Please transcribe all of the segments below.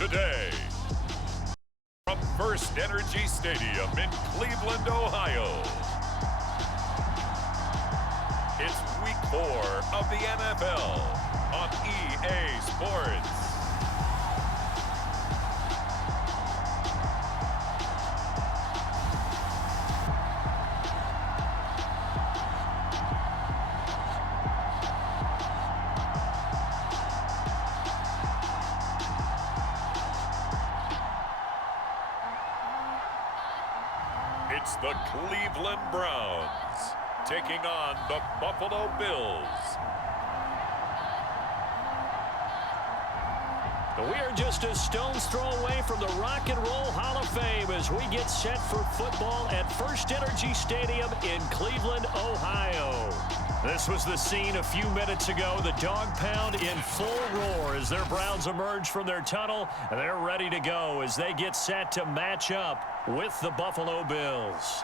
today. From First Energy Stadium in Cleveland, Ohio. It's Week 4 of the NFL on EA Sports. It's the Cleveland Browns taking on the Buffalo Bills. We are just a stone's throw away from the Rock and Roll Hall of Fame as we get set for football at First Energy Stadium in Cleveland, Ohio. This was the scene a few minutes ago. The dog pound in full roar as their Browns emerge from their tunnel. They're ready to go as they get set to match up with the Buffalo Bills.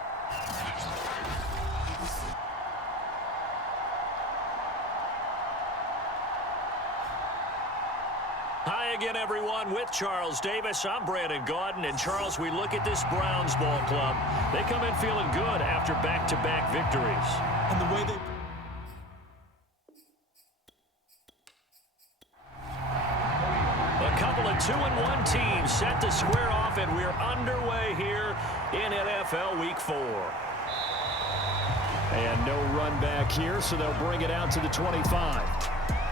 Hi again, everyone. With Charles Davis, I'm Brandon Gaudin. And, Charles, we look at this Browns ball club. They come in feeling good after back-to-back victories. And the way they... A couple of 2-1 teams set to square off, and we're underway here in NFL Week 4. And no run back here, so they'll bring it out to the 25.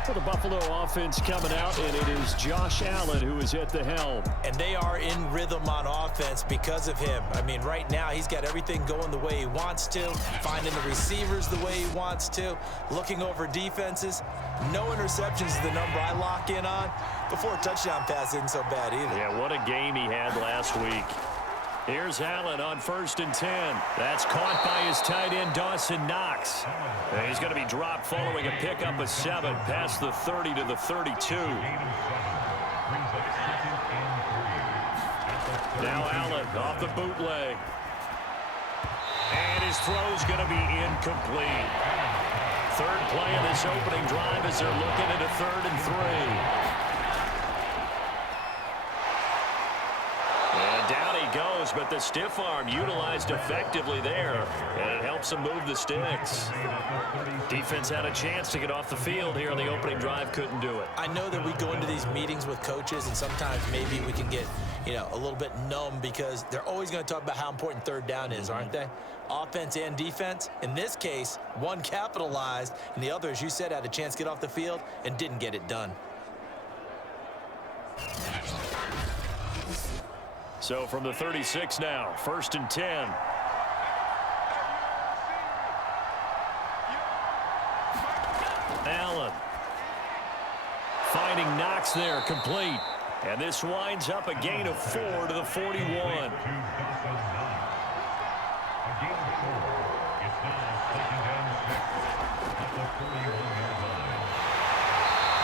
For the Buffalo offense coming out, and it is Josh Allen who is at the helm. And they are in rhythm on offense because of him. I mean, right now, he's got everything going the way he wants to, finding the receivers the way he wants to, looking over defenses. No interceptions is the number I lock in on. The 4 touchdown pass isn't so bad either. Yeah, what a game he had last week. Here's Allen on 1st and 10. That's caught by his tight end, Dawson Knox. And he's going to be dropped following a pickup of 7 past the 30 to the 32. Now Allen off the bootleg. And his throw's going to be incomplete. Third play of this opening drive as they're looking at a 3rd and 3. Down he goes, but the stiff arm utilized effectively there, and it helps him move the sticks. Defense had a chance to get off the field here on the opening drive, couldn't do it. I know that we go into these meetings with coaches, and sometimes maybe we can get, a little bit numb because they're always going to talk about how important 3rd down is, aren't they? Offense and defense. In this case, one capitalized, and the other, as you said, had a chance to get off the field and didn't get it done. So from the 36 now, 1st and 10. Allen finding Knox there, complete. And this winds up a gain of 4 to the 41.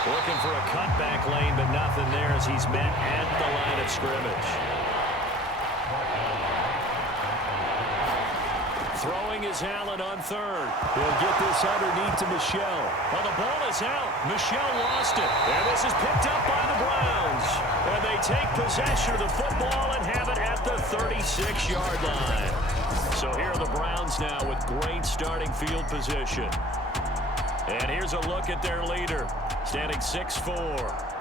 Looking for a cutback lane, but nothing there as he's met at the line of scrimmage. Throwing is Allen on 3rd. He'll get this underneath to Michel. Well, the ball is out. Michel lost it. And this is picked up by the Browns. And they take possession of the football and have it at the 36-yard line. So here are the Browns now with great starting field position. And here's a look at their leader, standing 6'4".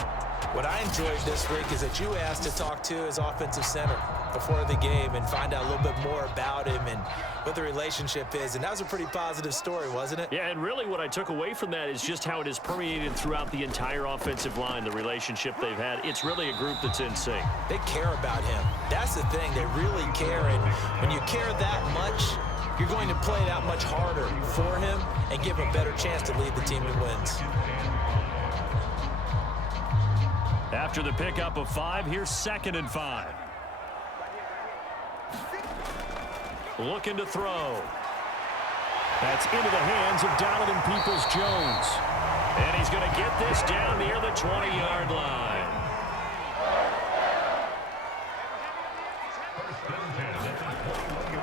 What I enjoyed this week is that you asked to talk to his offensive center before the game and find out a little bit more about him and what the relationship is. And that was a pretty positive story, wasn't it? Yeah, and really what I took away from that is just how it is permeated throughout the entire offensive line, the relationship they've had. It's really a group that's in sync. They care about him. That's the thing. They really care. And when you care that much, you're going to play that much harder for him and give him a better chance to lead the team to wins. After the pickup of 5, here's 2nd and 5. Looking to throw. That's into the hands of Donovan Peoples-Jones. And he's going to get this down near the 20-yard line.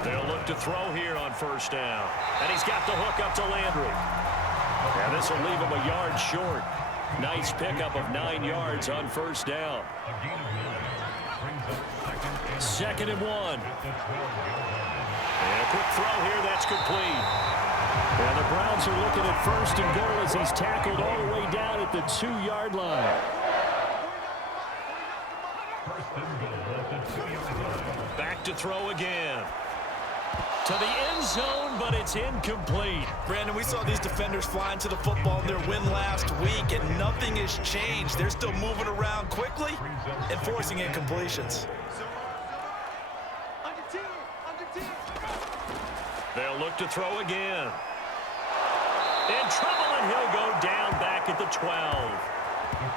They'll look to throw here on 1st down. And he's got the hook up to Landry. And this will leave him a yard short. Nice pickup of 9 yards on first down. 2nd and 1. And a quick throw here. That's complete. And the Browns are looking at 1st and goal as he's tackled all the way down at the 2-yard line. Back to throw again. To the end zone, but it's incomplete. Brandon, we saw these defenders flying to the football in their win last week, and nothing has changed. They're still moving around quickly and forcing incompletions. They'll look to throw again. In trouble, and he'll go down back at the 12.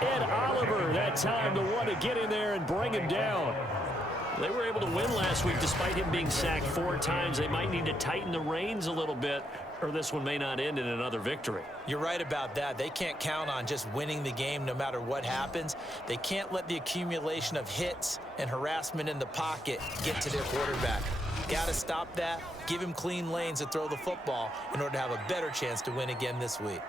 Ed Oliver, that time, the one to get in there and bring him down. They were able to win last week despite him being sacked 4 times. They might need to tighten the reins a little bit, or this one may not end in another victory. You're right about that. They can't count on just winning the game no matter what happens. They can't let the accumulation of hits and harassment in the pocket get to their quarterback. Got to stop that, give him clean lanes to throw the football in order to have a better chance to win again this week.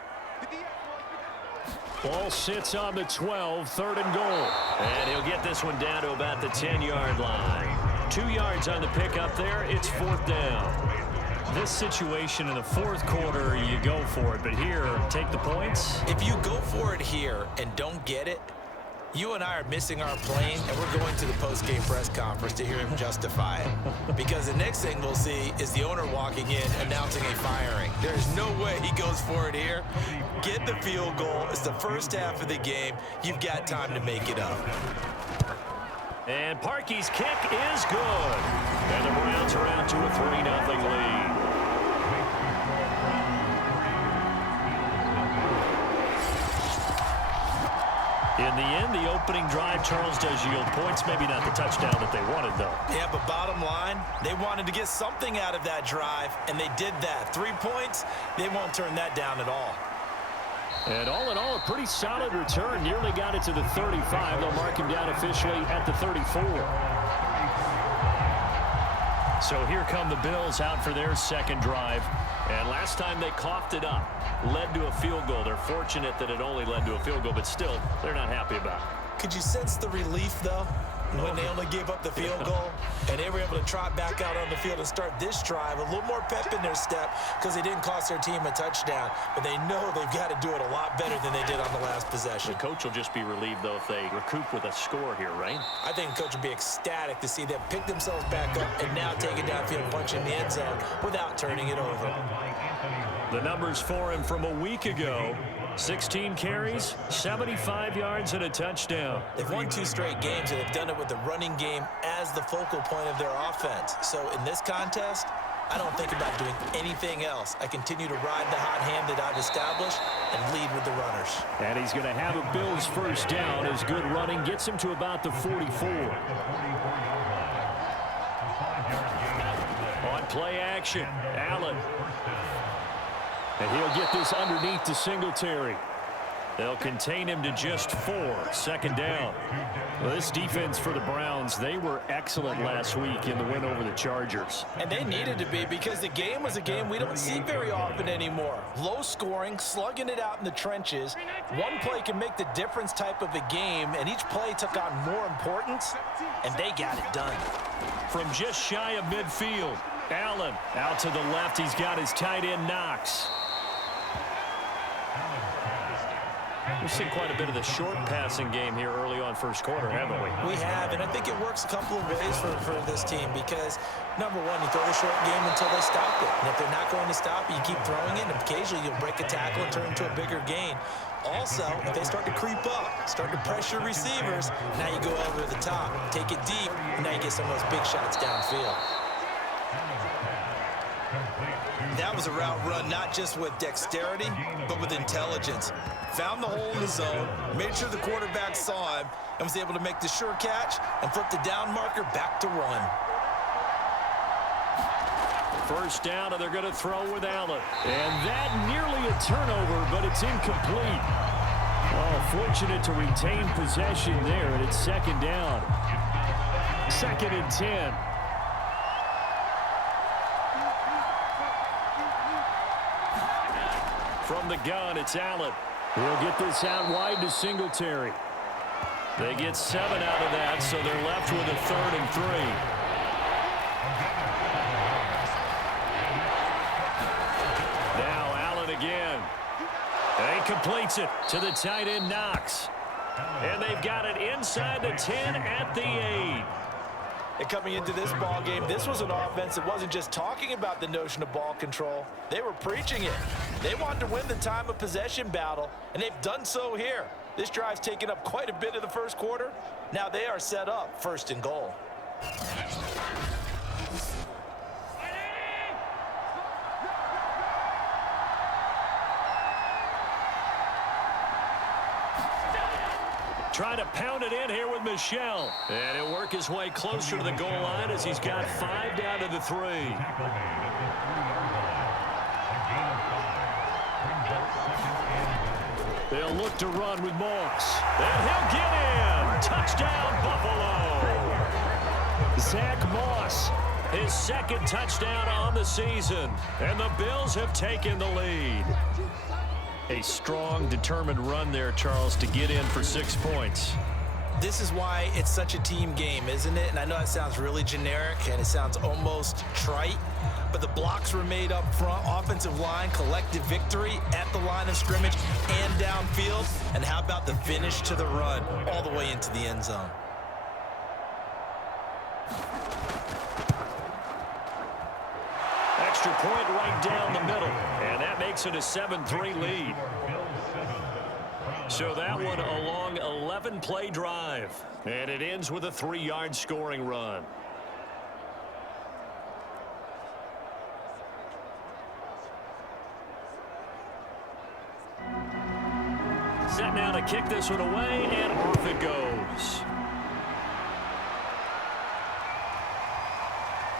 Ball sits on the 12, 3rd and goal. And he'll get this one down to about the 10-yard line. 2 yards on the pickup there. It's 4th down. This situation in the 4th quarter, you go for it. But here, take the points. If you go for it here and don't get it, you and I are missing our plane, and we're going to the post-game press conference to hear him justify it. Because the next thing we'll see is the owner walking in announcing a firing. There's no way he goes for it here. Get the field goal. It's the first half of the game. You've got time to make it up. And Parkey's kick is good. And the Browns are out to a 3-0 lead. In the end, the opening drive, Charles, does yield points. Maybe not the touchdown that they wanted, though. Yeah, but bottom line, they wanted to get something out of that drive, and they did that. 3 points, they won't turn that down at all. And all in all, a pretty solid return. Nearly got it to the 35. They'll mark him down officially at the 34. So here come the Bills out for their 2nd drive. And last time they coughed it up, led to a field goal. They're fortunate that it only led to a field goal, but still, they're not happy about it. Could you sense the relief, though, when they only gave up the field goal and they were able to trot back out on the field and start this drive? A little more pep in their step because they didn't cost their team a touchdown, but they know they've got to do it a lot better than they did on the last possession. The coach will just be relieved, though, if they recoup with a score here, right? I think the coach will be ecstatic to see them pick themselves back up and now take it downfield and punch in the end zone without turning it over. The numbers for him from a week ago: 16 carries, 75 yards, and a touchdown. They've won 2 straight games, and they've done it with the running game as the focal point of their offense. So in this contest, I don't think about doing anything else. I continue to ride the hot hand that I've established and lead with the runners. And he's going to have a Bills 1st down as good running gets him to about the 44. On play action, Allen. And he'll get this underneath to Singletary. They'll contain him to just 4. 2nd down. Well, this defense for the Browns, they were excellent last week in the win over the Chargers. And they needed to be, because the game was a game we don't see very often anymore. Low scoring, slugging it out in the trenches. One play can make the difference type of a game, and each play took on more importance, and they got it done. From just shy of midfield, Allen out to the left. He's got his tight end, Knox. We've seen quite a bit of the short passing game here early on 1st quarter, haven't we? We have, and I think it works a couple of ways for this team because, number one, you throw the short game until they stop it. And if they're not going to stop it, you keep throwing it, and occasionally you'll break a tackle and turn into a bigger gain. Also, if they start to creep up, start to pressure receivers, now you go over the top, take it deep, and now you get some of those big shots downfield. That was a route run not just with dexterity, but with intelligence. Found the hole in the zone, made sure the quarterback saw him, and was able to make the sure catch and flip the down marker back to 1. 1st down, and they're going to throw with Allen. And that nearly a turnover, but it's incomplete. Oh, fortunate to retain possession there, and it's 2nd down. 2nd and 10. From the gun, it's Allen. He'll get this out wide to Singletary. They get 7 out of that, so they're left with a 3rd and 3. Now Allen again. And he completes it to the tight end, Knox. And they've got it inside the 10 at the 8. And coming into this ball game, this was an offense that wasn't just talking about the notion of ball control. They were preaching it. They wanted to win the time of possession battle, and they've done so here. This drive's taken up quite a bit of the first quarter. Now they are set up 1st and goal. Trying to pound it in here with Michel. And he'll work his way closer to the goal line as he's got 5 down to the 3. They'll look to run with Moss. And he'll get in. Touchdown, Buffalo. Zach Moss, his 2nd touchdown on the season. And the Bills have taken the lead. A strong, determined run there, Charles, to get in for 6 points. This is why it's such a team game, isn't it? And I know that sounds really generic and it sounds almost trite, but the blocks were made up front, offensive line, collective victory at the line of scrimmage and downfield. And how about the finish to the run all the way into the end zone? Extra point right down the middle, and that makes it a 7-3 lead. So that one a long 11-play drive, and it ends with a 3-yard scoring run. Set now to kick this one away, and off it goes.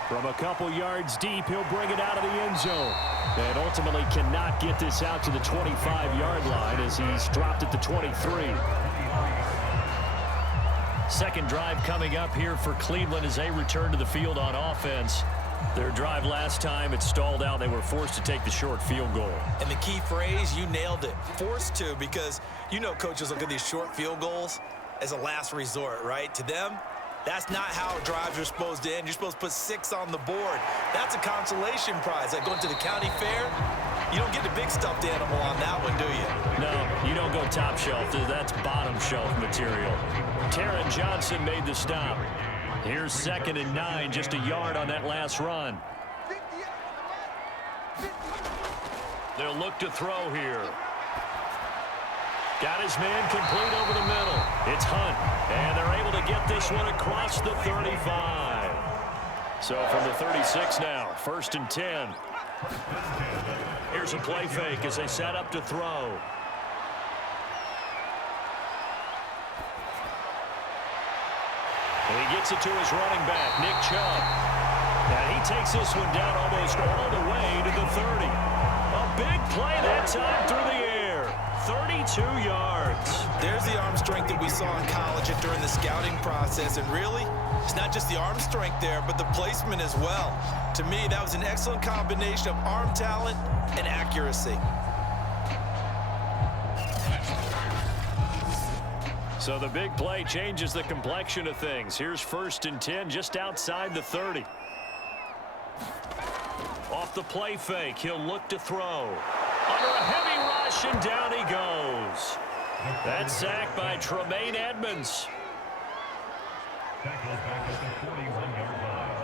From a couple yards deep, he'll bring it out of the end zone. And ultimately cannot get this out to the 25-yard line as he's dropped at the 23. Second drive coming up here for Cleveland as they return to the field on offense. Their drive last time, it stalled out. They were forced to take the short field goal. And the key phrase, you nailed it, forced to, because you know coaches look at these short field goals as a last resort, right? To them, that's not how drives are supposed to end. You're supposed to put 6 on the board. That's a consolation prize. Like going to the county fair, you don't get the big stuffed animal on that one, do you? No, you don't go top shelf. That's bottom shelf material. Taron Johnson made the stop. Here's 2nd and 9, just a yard on that last run. They'll look to throw here. Got his man complete over the middle. It's Hunt, and they're able to get this one across the 35. So from the 36 now, 1st and 10. Here's a play fake as they set up to throw. And he gets it to his running back, Nick Chubb. And he takes this one down almost all the way to the 30. A big play that time through the air. 32 yards. There's the arm strength that we saw in college and during the scouting process. And really, it's not just the arm strength there, but the placement as well. To me, that was an excellent combination of arm talent and accuracy. So the big play changes the complexion of things. Here's 1st and 10 just outside the 30. Off the play fake, he'll look to throw. Under a heavy rush, and down he goes. That's sacked by Tremaine Edmonds. Tackled back at the 41-yard line.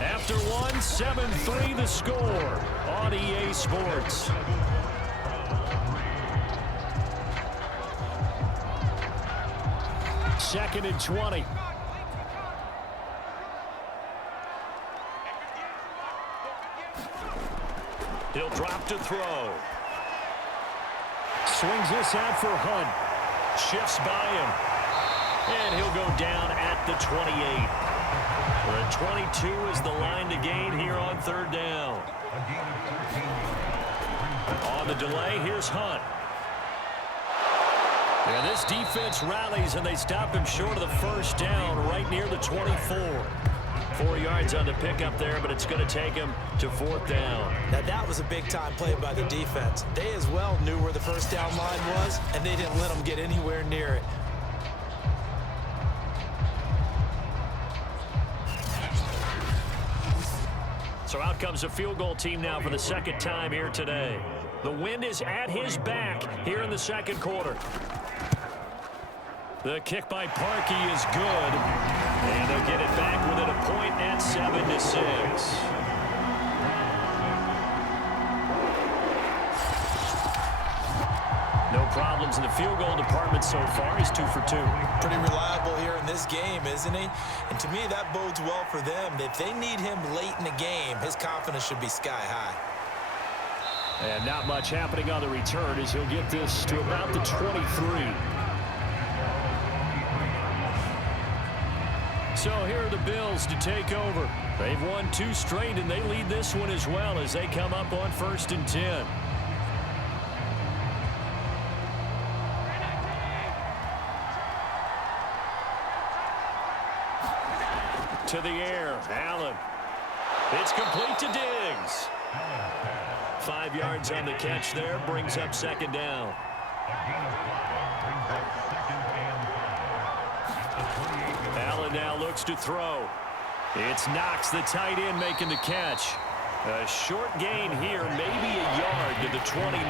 After one, 7-3 the score on EA Sports. Second and 20. He'll drop to throw. Swings this out for Hunt. Shifts by him. And he'll go down at the 28. The 22 is the line to gain here on 3rd down. On the delay, here's Hunt. And this defense rallies, and they stop him short of the first down right near the 24. 4 yards on the pickup there, but it's going to take him to 4th down. Now, that was a big-time play by the defense. They as well knew where the first down line was, and they didn't let them get anywhere near it. So out comes a field goal team now for the second time here today. The wind is at his back here in the second quarter. The kick by Parkey is good. And they'll get it back within a point at 7-6. No problems in the field goal department so far. He's 2 for 2. Pretty reliable here in this game, isn't he? And to me, that bodes well for them. If they need him late in the game, his confidence should be sky high. And not much happening on the return as he'll get this to about the 23. So here are the Bills to take over. They've won 2 straight, and they lead this one as well as they come up on 1st and 10. To the air, Allen. It's complete to Diggs. 5 yards on the catch there, brings up 2nd down. Allen now looks to throw. It's Knox, the tight end, making the catch. A short gain here, maybe a yard to the 29.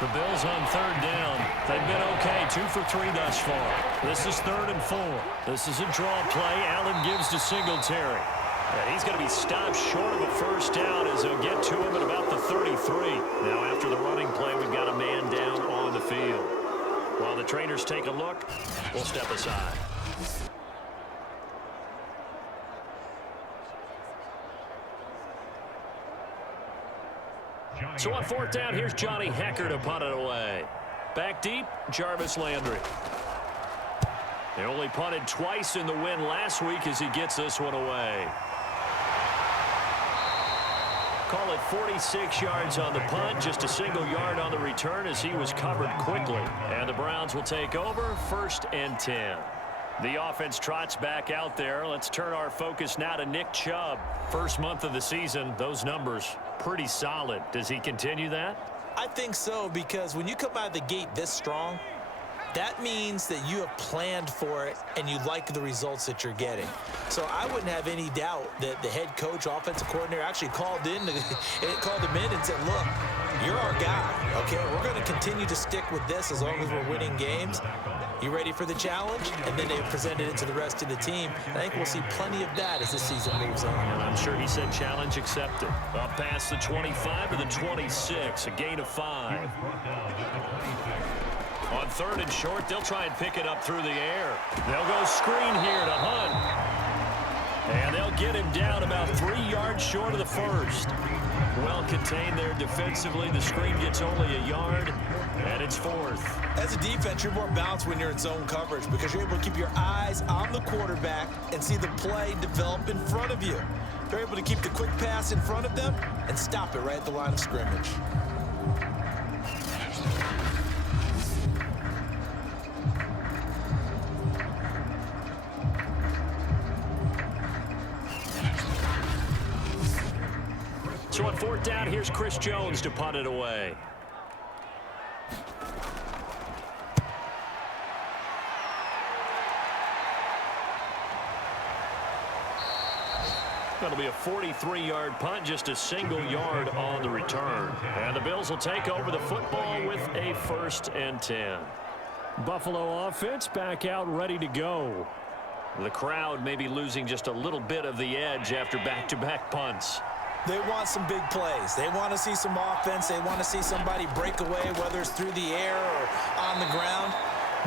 The Bills on 3rd down. They've been okay, 2 for 3 thus far. This is 3rd and 4. This is a draw play. Allen gives to Singletary. And he's going to be stopped short of a first down as they'll get to him at about the 33. Now after the running play, we've got a man down on the field. While the trainers take a look, we'll step aside. So on 4th down, here's Johnny Hekker to punt it away. Back deep, Jarvis Landry. They only punted twice in the win last week as he gets this one away. Call it 46 yards on the punt, just a single yard on the return as he was covered quickly. And the Browns will take over 1st and 10. The offense trots back out there. Let's turn our focus now to Nick Chubb. First month of the season, those numbers pretty solid. Does he continue that? I think so, because when you come out of the gate this strong, that means that you have planned for it and you like the results that you're getting. So I wouldn't have any doubt that the head coach, offensive coordinator actually called him in and said, look, you're our guy, okay? We're going to continue to stick with this as long as we're winning games. You ready for the challenge? And then they presented it to the rest of the team. I think we'll see plenty of that as this season moves on. And I'm sure he said challenge accepted. Up past the 25 to the 26, a gain of 5. On 3rd and short, they'll try and pick it up through the air. They'll go screen here to Hunt. And they'll get him down about 3 yards short of the first. Well contained there defensively. The screen gets only a yard, and it's 4th. As a defense, you're more balanced when you're in zone coverage because you're able to keep your eyes on the quarterback and see the play develop in front of you. They're able to keep the quick pass in front of them and stop it right at the line of scrimmage. So on 4th down, here's Chris Jones to punt it away. That'll be a 43-yard punt, just a single yard on the return. And the Bills will take over the football with a 1st and 10. Buffalo offense back out ready to go. The crowd may be losing just a little bit of the edge after back-to-back punts. They want some big plays. They want to see some offense. They want to see somebody break away, whether it's through the air or on the ground.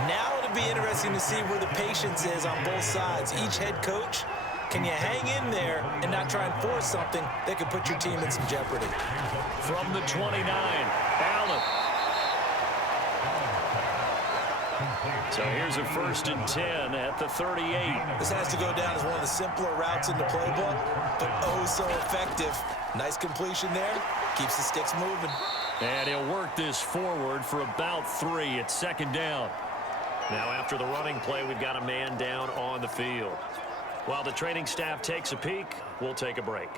Now it'll be interesting to see where the patience is on both sides. Each head coach, can you hang in there and not try and force something that could put your team in some jeopardy? From the 29, Allen. So here's a 1st and 10 at the 38. This has to go down as one of the simpler routes in the playbook, but oh so effective. Nice completion there. Keeps the sticks moving. And he'll work this forward for about 3. It's 2nd down. Now after the running play, we've got a man down on the field. While the training staff takes a peek, we'll take a break.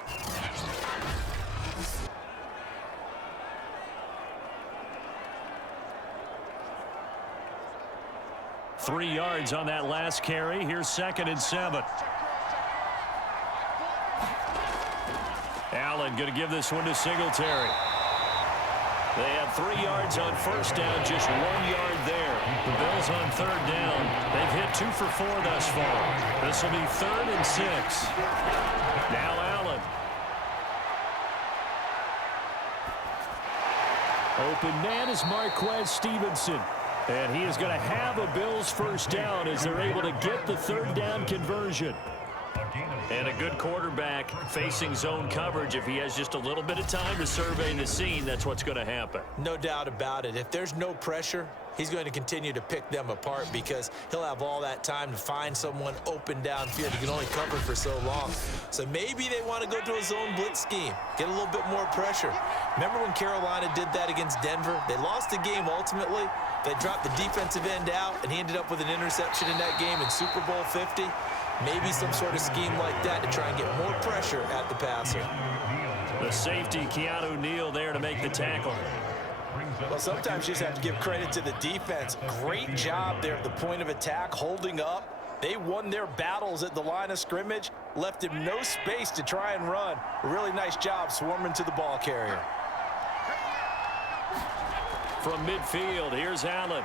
Three yards on that last carry. Here's 2nd and 7. Allen going to give this one to Singletary. They had 3 yards on 1st down, just 1 yard there. The Bills on 3rd down. They've hit 2 for 4 thus far. This will be 3rd and 6. Now Allen. Open man is Marquez Stevenson. And he is going to have a Bills 1st down as they're able to get the 3rd down conversion. And a good quarterback facing zone coverage. If he has just a little bit of time to survey the scene, that's what's going to happen. No doubt about it. If there's no pressure, he's going to continue to pick them apart because he'll have all that time to find someone open downfield. He can only cover for so long. So maybe they want to go to a zone blitz scheme, get a little bit more pressure. Remember when Carolina did that against Denver? They lost the game ultimately. They dropped the defensive end out, and he ended up with an interception in that game in Super Bowl 50. Maybe some sort of scheme like that to try and get more pressure at the passer. The safety, Keanu Neal, there to make the tackle. Well, sometimes you just have to give credit to the defense. Great job there at the point of attack, holding up. They won their battles at the line of scrimmage, left him no space to try and run. A really nice job swarming to the ball carrier. From midfield, here's Allen.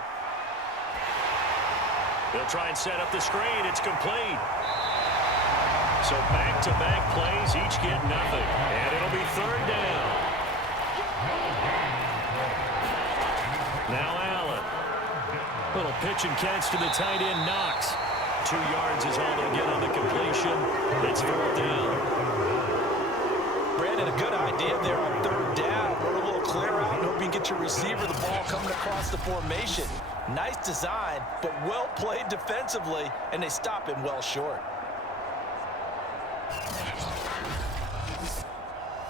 They'll try and set up the screen. It's complete. So back-to-back plays, each get nothing. And it'll be 3rd down. Now Allen. Little pitch and catch to the tight end, Knox. 2 yards is all they'll get on the completion. It's 4th down. Brandon, a good idea there on 3rd down. Run a little clear out and hope you can get your receiver the ball coming across the formation. Nice design, but well played defensively, and they stop him well short.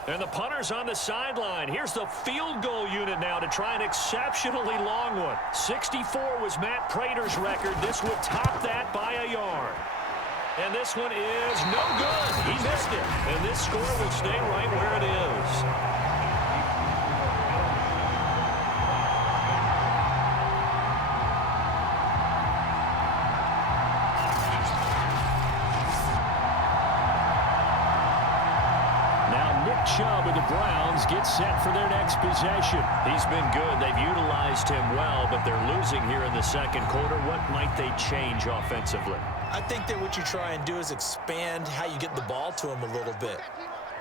And the punter's on the sideline. Here's the field goal unit now to try an exceptionally long one. 64 was Matt Prater's record. This would top that by a yard. And this one is no good. He missed it. And this score will stay right where it is. Chubb of the Browns gets set for their next possession. He's been good. They've utilized him well, but they're losing here in the 2nd quarter. What might they change offensively? I think that what you try and do is expand how you get the ball to him a little bit.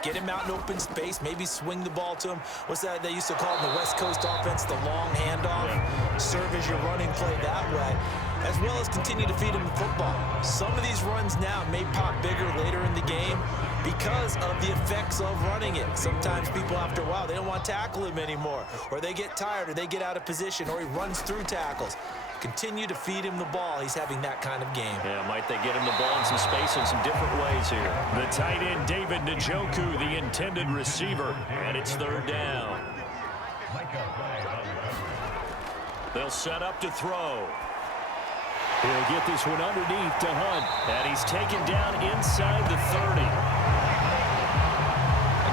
Get him out in open space, maybe swing the ball to him. What's that they used to call in the West Coast offense, the long handoff? Yeah. Serve as your running play that way, as well as continue to feed him the football. Some of these runs now may pop bigger later in the game because of the effects of running it. Sometimes people, after a while, they don't want to tackle him anymore, or they get tired, or they get out of position, or he runs through tackles. Continue to feed him the ball. He's having that kind of game. Yeah, might they get him the ball in some space in some different ways here. The tight end, David Njoku, the intended receiver, and it's 3rd down. They'll set up to throw. He'll get this one underneath to Hunt, and he's taken down inside the 30.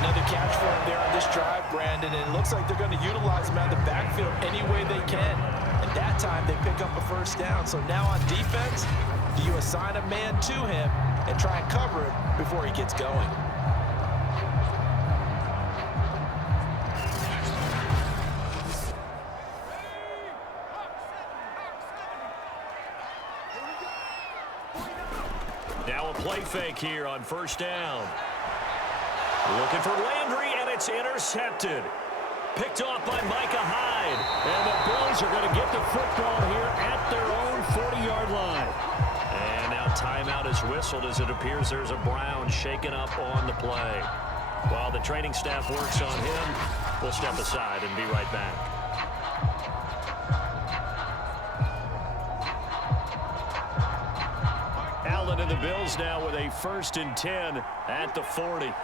Another catch for him there on this drive, Brandon, and it looks like they're going to utilize him out of the backfield any way they can. And that time, they pick up a 1st down. So now on defense, do you assign a man to him and try and cover it before he gets going? Now a play fake here on 1st down. Looking for Landry, and it's intercepted. Picked off by Micah Hyde. And the Bills are going to get the football here at their own 40-yard line. And now timeout is whistled as it appears there's a Brown shaken up on the play. While the training staff works on him, we'll step aside and be right back. Bills now with a 1st and 10 at the 40.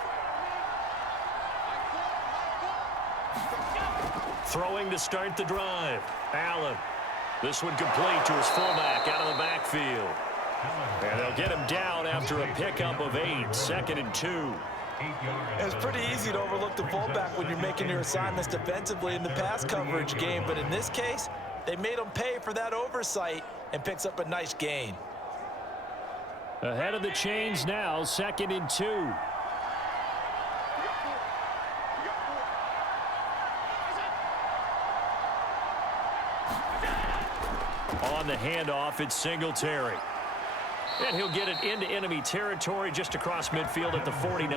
Throwing to start the drive. Allen. This one complete to his fullback out of the backfield. And they'll get him down after a pickup of 8. 2nd and 2. It's pretty easy to overlook the fullback when you're making your assignments defensively in the pass coverage game. But in this case, they made him pay for that oversight and picks up a nice gain. Ahead of the chains now, 2nd and 2. On the handoff, it's Singletary. And he'll get it into enemy territory just across midfield at the 49.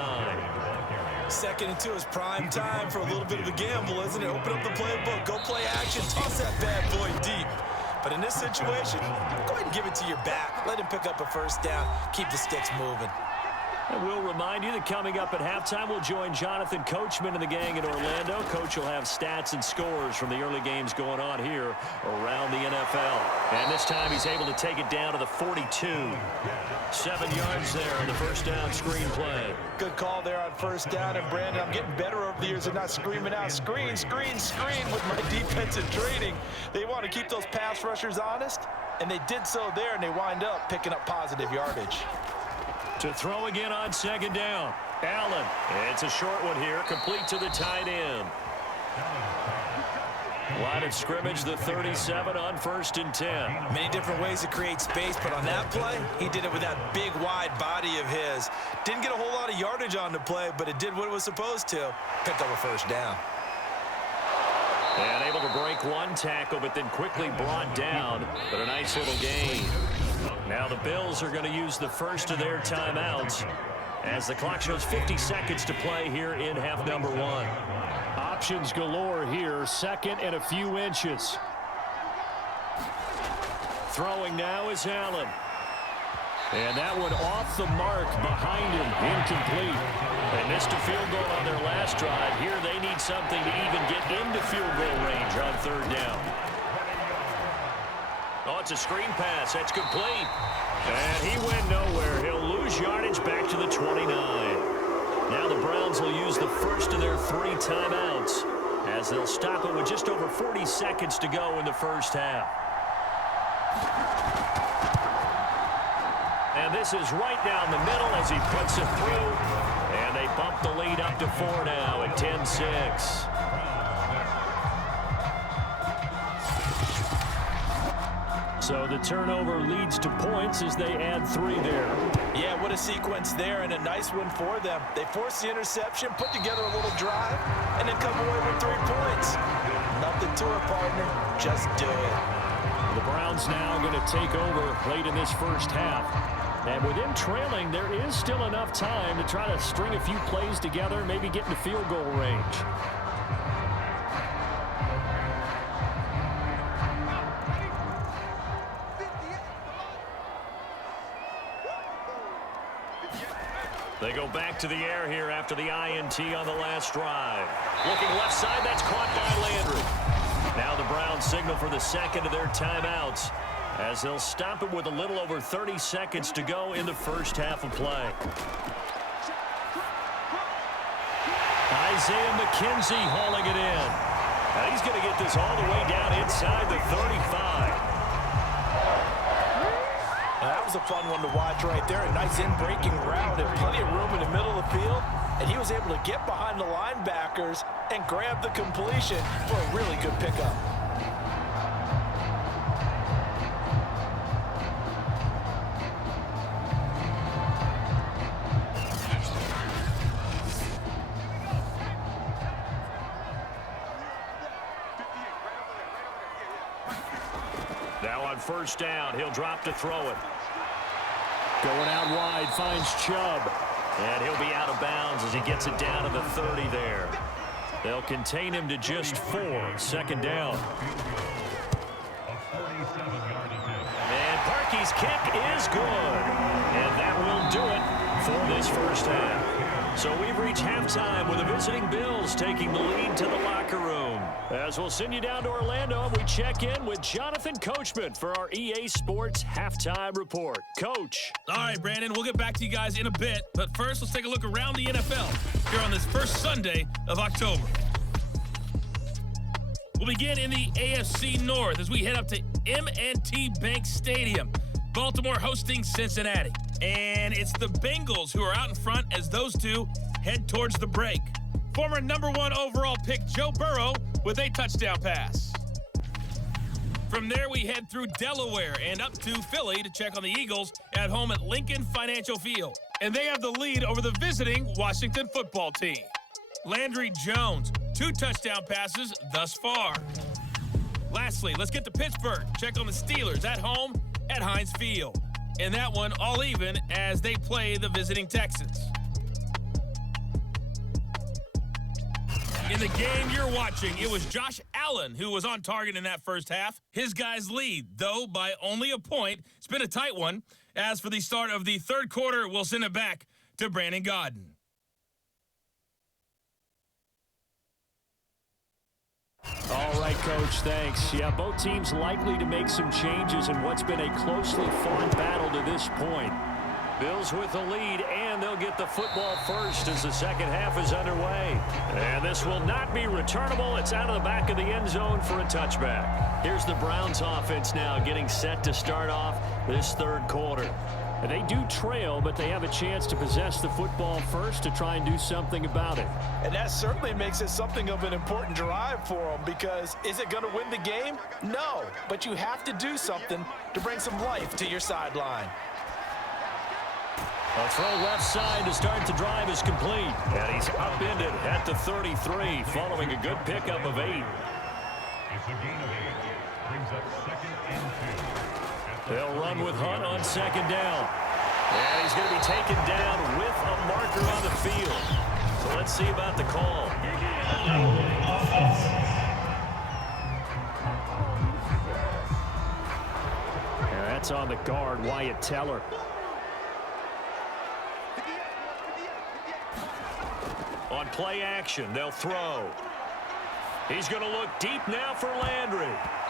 2nd and 2 is prime time for a little bit of a gamble, isn't it? Open up the playbook, go play action, toss that bad boy deep. But in this situation, go ahead and give it to your back. Let him pick up a 1st down. Keep the sticks moving. And we'll remind you that coming up at halftime, we'll join Jonathan Coachman and the gang in Orlando. Coach will have stats and scores from the early games going on here around the NFL. And this time he's able to take it down to the 42. 7 yards there on the 1st down screen play. Good call there on 1st down. And Brandon, I'm getting better over the years of not screaming out screen, screen, screen with my defensive training. They want to keep those pass rushers honest, and they did so there, and they wind up picking up positive yardage. To throw again on 2nd down. Allen. It's a short one here, complete to the tight end. Line of scrimmage, the 37 on 1st and 10. Many different ways to create space, but on that play, he did it with that big, wide body of his. Didn't get a whole lot of yardage on the play, but it did what it was supposed to. Picked up a 1st down. And able to break one tackle, but then quickly brought down. But a nice little gain. Now the Bills are going to use the first of their timeouts as the clock shows 50 seconds to play here in half number 1. Options galore here, 2nd and a few inches. Throwing now is Allen. And that one off the mark behind him, incomplete. They missed a field goal on their last drive. Here they need something to even get into field goal range on 3rd down. Oh, it's a screen pass. That's complete. And he went nowhere. He'll lose yardage back to the 29. Now the Browns will use the first of their 3 timeouts as they'll stop it with just over 40 seconds to go in the 1st half. And this is right down the middle as he puts it through. And they bump the lead up to 4 now at 10-6. So the turnover leads to points as they add 3 there. Yeah, what a sequence there, and a nice one for them. They force the interception, put together a little drive, and then come away with 3 points. Nothing to it, partner. Just do it. The Browns now going to take over late in this 1st half. And with them trailing, there is still enough time to try to string a few plays together, maybe get into field goal range. They go back to the air here after the INT on the last drive. Looking left side, that's caught by Landry. Now the Browns signal for the 2nd of their timeouts as they'll stop it with a little over 30 seconds to go in the 1st half of play. Isaiah McKenzie hauling it in. And he's going to get this all the way down inside the 35. That was a fun one to watch right there. A nice in-breaking route and plenty of room in the middle of the field. And he was able to get behind the linebackers and grab the completion for a really good pickup. Now on 1st down, he'll drop to throw it. Going out wide, finds Chubb. And he'll be out of bounds as he gets it down to the 30 there. They'll contain him to just 4. 2nd down. And Parkey's kick is good. And that will do it for this 1st half. So we've reached halftime with the visiting Bills taking the lead to the locker room. As we'll send you down to Orlando, we check in with Jonathan Coachman for our EA Sports Halftime Report. Coach. All right, Brandon, we'll get back to you guys in a bit. But first, let's take a look around the NFL here on this first Sunday of October. We'll begin in the AFC North as we head up to M&T Bank Stadium. Baltimore hosting Cincinnati. And it's the Bengals who are out in front as those two head towards the break. Former #1 overall pick Joe Burrow with a touchdown pass. From there, we head through Delaware and up to Philly to check on the Eagles at home at Lincoln Financial Field. And they have the lead over the visiting Washington football team. Landry Jones, 2 touchdown passes thus far. Lastly, let's get to Pittsburgh. Check on the Steelers at home at Heinz Field. And that one all even as they play the visiting Texans. In the game you're watching, it was Josh Allen who was on target in that first half. His guys lead, though, by only a point. It's been a tight one. As for the start of the third quarter, we'll send it back to Brandon Gaudin. All right, Coach, thanks. Yeah, both teams likely to make some changes in what's been a closely fought battle to this point. Bills with the lead, and they'll get the football first as the second half is underway. And this will not be returnable. It's out of the back of the end zone for a touchback. Here's the Browns offense now getting set to start off this third quarter. And they do trail, but they have a chance to possess the football first to try and do something about it. And that certainly makes it something of an important drive for them, because is it going to win the game? No, but you have to do something to bring some life to your sideline. A throw left side to start the drive is complete. And he's upended at the 33 following a good pickup of 8. It's a gain of 8. Brings up 2nd and 2. They'll run with Hunt on second down. And he's going to be taken down with a marker on the field. So let's see about the call. And that's on the guard, Wyatt Teller. On play action, they'll throw. He's going to look deep now for Landry.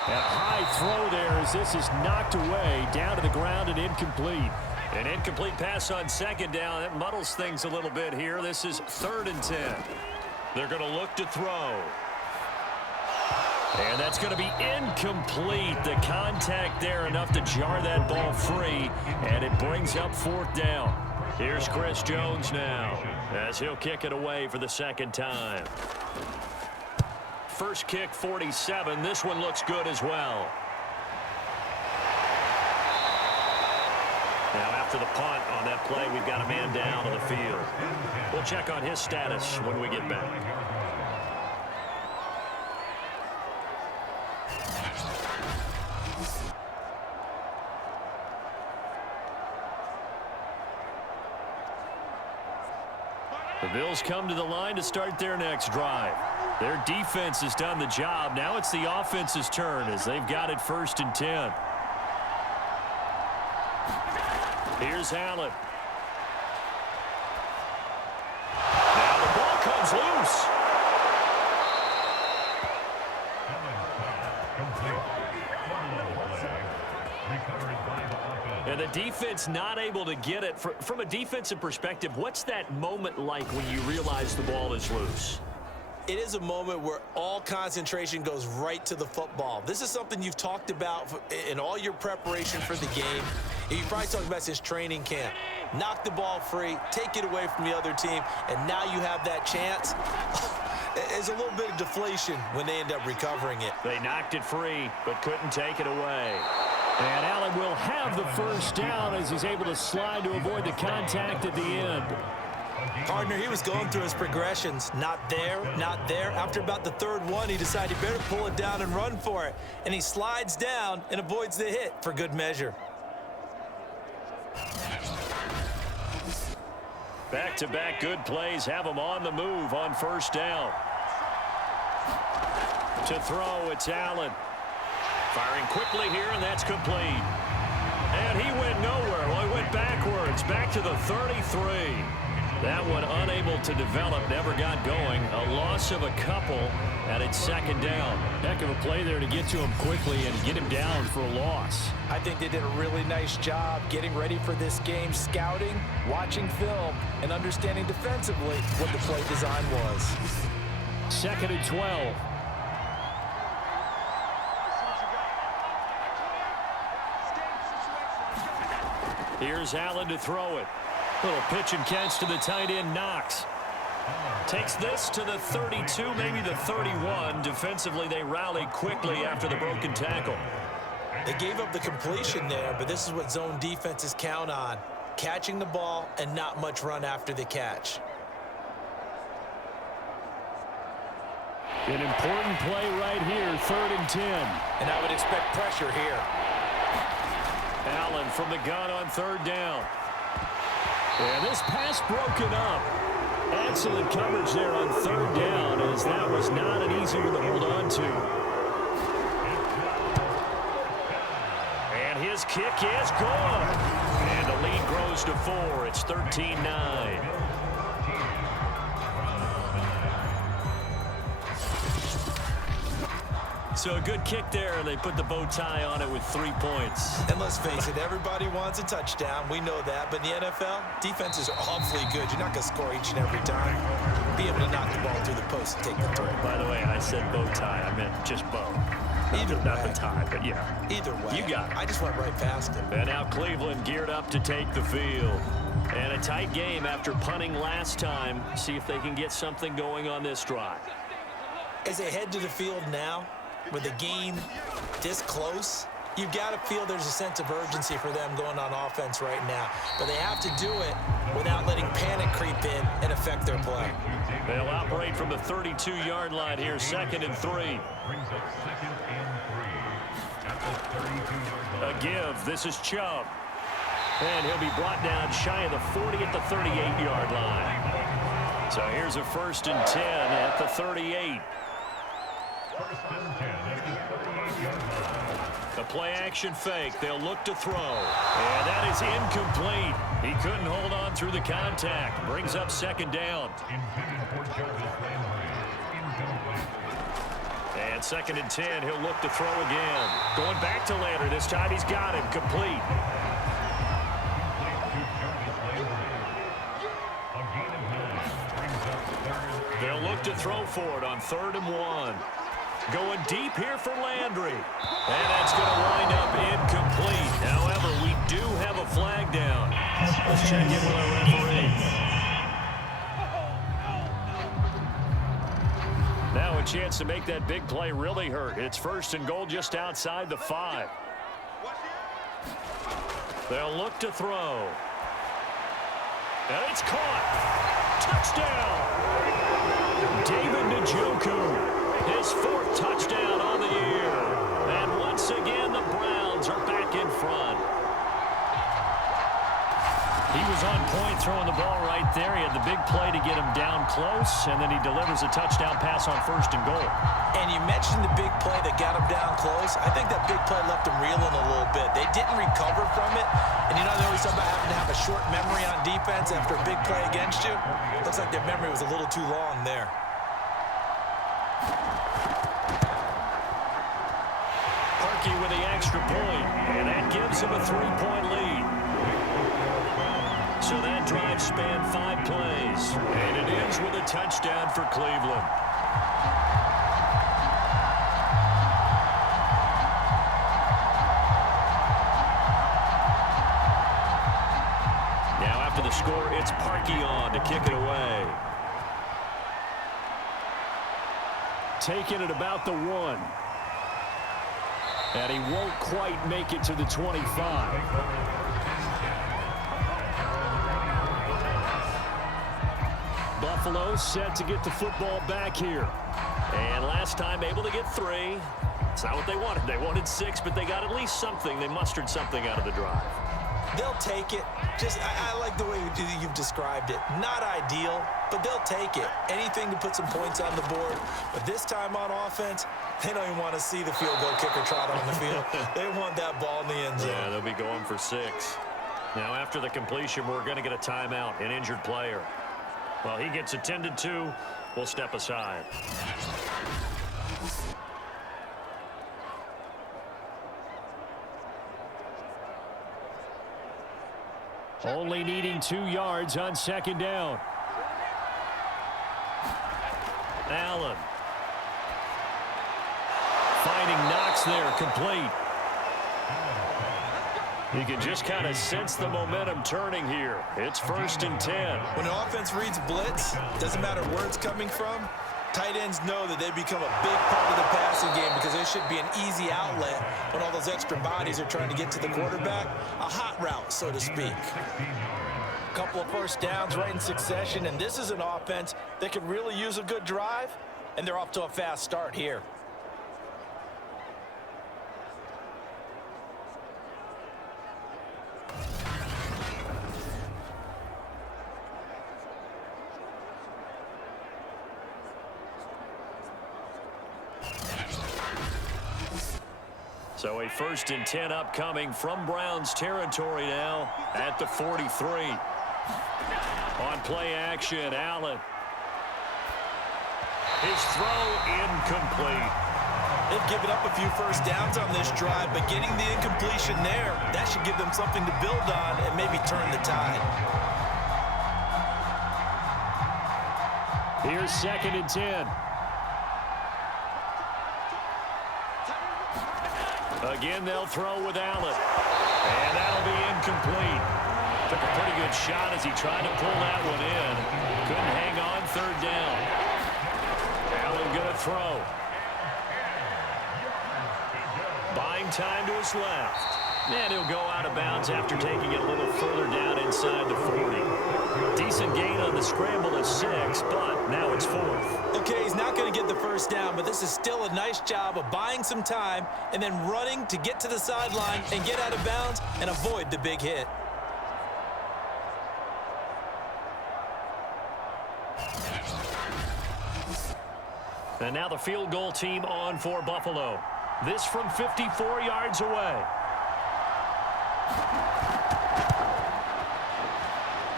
And a high throw there as this is knocked away, down to the ground and incomplete. An incomplete pass on second down. That muddles things a little bit here. This is 3rd and 10. They're going to look to throw. And that's going to be incomplete. The contact there enough to jar that ball free, and it brings up 4th down. Here's Chris Jones now as he'll kick it away for the second time. First kick, 47. This one looks good as well. Now after the punt on that play, we've got a man down on the field. We'll check on his status when we get back. The Bills come to the line to start their next drive. Their defense has done the job. Now it's the offense's turn as they've got it 1st and 10. Here's Allen. Now the ball comes loose. And the defense not able to get it. From a defensive perspective, what's that moment like when you realize the ball is loose? It is a moment where all concentration goes right to the football. This is something you've talked about in all your preparation for the game. You probably talked about since training camp. Knock the ball free, take it away from the other team, and now you have that chance. There's a little bit of deflation when they end up recovering it. They knocked it free, but couldn't take it away. And Allen will have the first down as he's able to slide to avoid the contact at the end. Partner, he was going through his progressions. Not there, not there. After about the 3rd one, he decided he better pull it down and run for it. And he slides down and avoids the hit for good measure. Back-to-back good plays have him on the move on 1st down. To throw, it's Allen. Firing quickly here, and that's complete. And he went nowhere. Well, he went backwards, back to the 33. That one unable to develop, never got going. A loss of a couple, and it's second down. Heck of a play there to get to him quickly and get him down for a loss. I think they did a really nice job getting ready for this game, scouting, watching film, and understanding defensively what the play design was. Second and 12. Here's Allen to throw it. Little pitch and catch to the tight end, Knox. Takes this to the 32, maybe the 31. Defensively, they rally quickly after the broken tackle. They gave up the completion there, but this is what zone defenses count on. Catching the ball and not much run after the catch. An important play right here, 3rd and 10. And I would expect pressure here. Allen from the gun on 3rd down. And this pass broken up. Excellent coverage there on 3rd down, as that was not an easy one to hold on to. And his kick is good. And the lead grows to 4. It's 13-9. So a good kick there, and they put the bow tie on it with 3 points. And let's face it, everybody wants a touchdown. We know that. But in the NFL, defenses are awfully good. You're not going to score each and every time. Be able to knock the ball through the post and take the throw. By the way, I said bow tie. I meant just bow. Either way. Not the tie, but yeah. Either way. You got it. I just went right past him. And now Cleveland geared up to take the field. And a tight game after punting last time. See if they can get something going on this drive. As they head to the field now, with the game this close, you've got to feel there's a sense of urgency for them going on offense right now. But they have to do it without letting panic creep in and affect their play. They'll operate from the 32-yard line here, 2nd and 3. Brings up 2nd and 3 at the 32-yard line. A give. This is Chubb. And he'll be brought down shy of the 40 at the 38-yard line. So here's a 1st and 10 at the 38. 1st and 10 at the 38-yard line. The play-action fake. They'll look to throw. And that is incomplete. He couldn't hold on through the contact. Brings up 2nd down. Intended for Jarvis Landry. Incomplete. And 2nd and 10. He'll look to throw again. Going back to Landry. This time he's got him. Complete. They'll look to throw for it on 3rd and 1. Going deep here for Landry. And that's going to wind up incomplete. However, we do have a flag down. Let's check in with our referee. Now a chance to make that big play really hurt. It's 1st and goal just outside the 5. They'll look to throw. And it's caught. Touchdown. David Njoku, his 4th touchdown on the year. And once again, the Browns are back in front. He was on point throwing the ball right there. He had the big play to get him down close, and then he delivers a touchdown pass on 1st and goal. And you mentioned the big play that got him down close. I think that big play left him reeling a little bit. They didn't recover from it. And you know, they always talk about having to have a short memory on defense after a big play against you. Looks like their memory was a little too long there. Parkey with the extra point, and that gives him a 3-point lead. So that drive spanned 5 plays, and it ends with a touchdown for Cleveland. Now after the score, it's Parkey on to kick it away. Taking it about the 1. And he won't quite make it to the 25. Buffalo set to get the football back here. And last time able to get 3. It's not what they wanted. They wanted 6, but they got at least something. They mustered something out of the drive. They'll take it. I like the way you've described it. Not ideal, but they'll take it. Anything to put some points on the board. But this time on offense, they don't even want to see the field goal kicker trot on the field. They want that ball in the end zone. Yeah, they'll be going for 6. Now after the completion, we're going to get a timeout, an injured player. Well, he gets attended to. We'll step aside. Only needing 2 yards on second down. Allen. Finding Knox there, complete. You can just kind of sense the momentum turning here. It's 1st and 10. When the offense reads blitz, doesn't matter where it's coming from, tight ends know that they become a big part of the passing game because there should be an easy outlet when all those extra bodies are trying to get to the quarterback. A hot route, so to speak. A couple of first downs right in succession, and this is an offense that could really use a good drive, and they're off to a fast start here. So a 1st and 10 upcoming from Browns territory now at the 43. On play action, Allen. His throw incomplete. They've given up a few first downs on this drive, but getting the incompletion there, that should give them something to build on and maybe turn the tide. Here's 2nd and 10. Again, they'll throw with Allen. And that'll be incomplete. Took a pretty good shot as he tried to pull that one in. Couldn't hang on 3rd down. Allen going to throw. Buying time to his left. And he'll go out of bounds after taking it a little further down inside the 40. Decent gain on the scramble at 6, but now it's 4th. Okay, he's not going to get the first down, but this is still a nice job of buying some time and then running to get to the sideline and get out of bounds and avoid the big hit. And now the field goal team on for Buffalo. This from 54 yards away.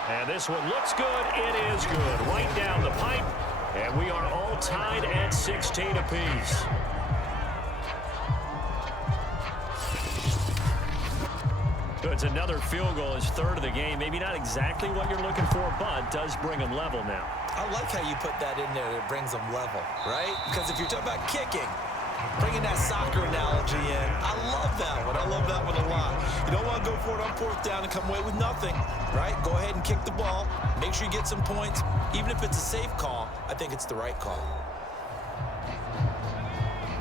And this one looks good. It is good. Right down the pipe. And we are all tied at 16 apiece. So it's another field goal, his 3rd of the game. Maybe not exactly what you're looking for, but does bring them level now. I like how you put that in there. It brings them level, right? Because if you're talking about kicking, bringing that soccer analogy in, I love that one. I love that one a lot. You don't want to go for it on 4th down and come away with nothing, right? Go ahead and kick the ball. Make sure you get some points. Even if it's a safe call, I think it's the right call.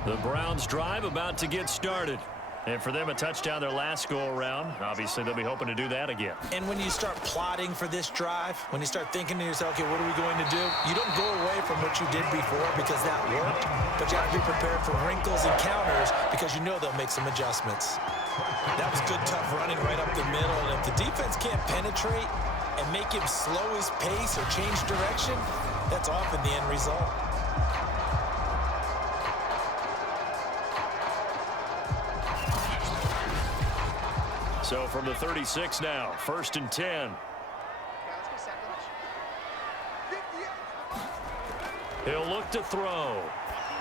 The Browns drive about to get started. And for them, a touchdown their last go-around. Obviously, they'll be hoping to do that again. And when you start plotting for this drive, when you start thinking to yourself, okay, what are we going to do? You don't go away from what you did before because that worked, but you have to be prepared for wrinkles and counters because you know they'll make some adjustments. That was good, tough running right up the middle. And if the defense can't penetrate and make him slow his pace or change direction, that's often the end result. So from the 36 now, 1st and 10. He'll look to throw.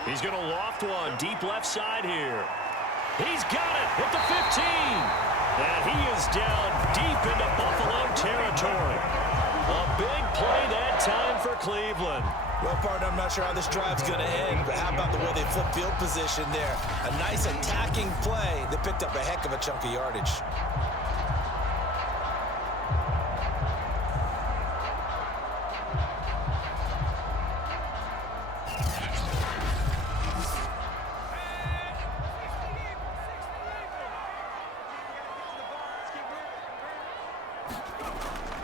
He's going to loft one deep left side here. He's got it at the 15. And he is down deep into Buffalo territory. A big play that time for Cleveland. Well, partner, I'm not sure how this drive's going to end, but how about the way they flip field position there? A nice attacking play that picked up a heck of a chunk of yardage.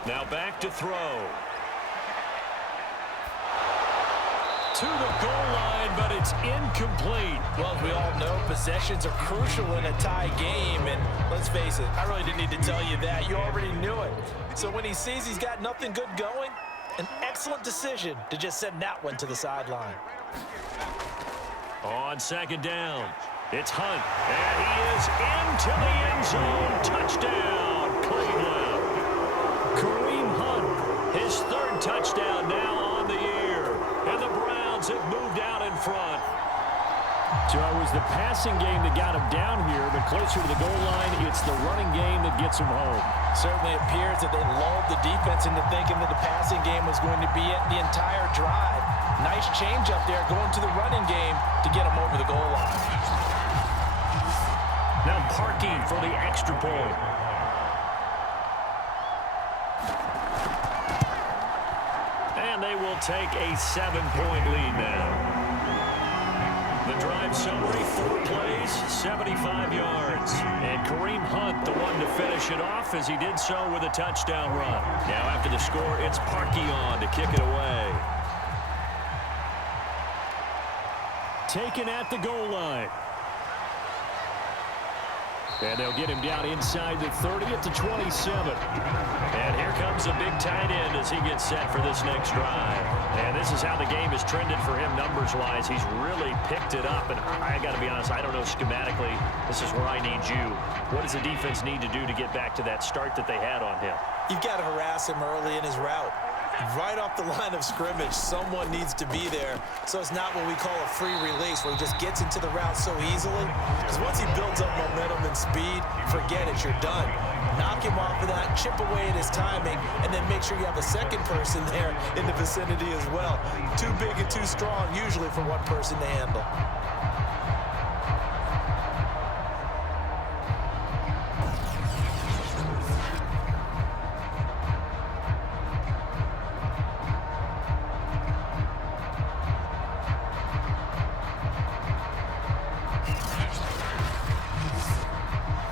Now back to throw. To the goal line, but it's incomplete. Well, as we all know, possessions are crucial in a tie game, and let's face it, I really didn't need to tell you that. You already knew it. So when he sees he's got nothing good going, an excellent decision to just send that one to the sideline. On 2nd down, it's Hunt, and he is into the end zone. Touchdown, Cleveland. Kareem Hunt, his 3rd touchdown now Bengals have moved out in front. So it was the passing game that got him down here, but closer to the goal line, it's the running game that gets him home. Certainly appears that they lulled the defense into thinking that the passing game was going to be it the entire drive. Nice change up there going to the running game to get him over the goal line. Now parking for the extra point. And they will take a 7-point lead now. The drive summary, 4 plays, 75 yards. And Kareem Hunt, the one to finish it off, as he did so with a touchdown run. Now after the score, it's Parkey on to kick it away. Taken at the goal line. And they'll get him down inside the 30 at the 27. And here comes a big tight end as he gets set for this next drive. And this is how the game has trended for him numbers-wise. He's really picked it up. And I got to be honest, I don't know schematically. This is where I need you. What does the defense need to do to get back to that start that they had on him? You've got to harass him early in his route. Right off the line of scrimmage, someone needs to be there. So it's not what we call a free release where he just gets into the route so easily. Because once he builds up momentum and speed, forget it, you're done. Knock him off of that, chip away at his timing, and then make sure you have a second person there in the vicinity as well. Too big and too strong usually for one person to handle.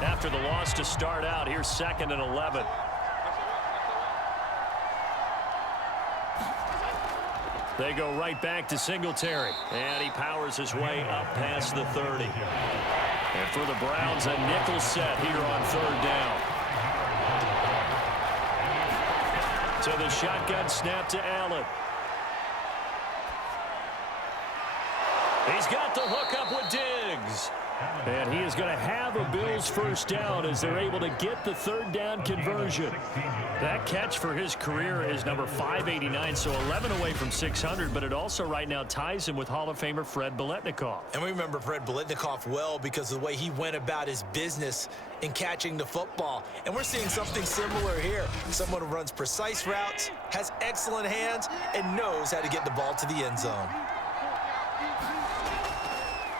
After the loss to start out, here's 2nd and 11. They go right back to Singletary, and he powers his way up past the 30. And for the Browns, a nickel set here on 3rd down. So the shotgun snap to Allen. He's got the hook up with Diggs. And he is going to have a Bills first down as they're able to get the 3rd down conversion. That catch for his career is number 589, so 11 away from 600, but it also right now ties him with Hall of Famer Fred Biletnikoff. And we remember Fred Biletnikoff well because of the way he went about his business in catching the football. And we're seeing something similar here. Someone who runs precise routes, has excellent hands, and knows how to get the ball to the end zone.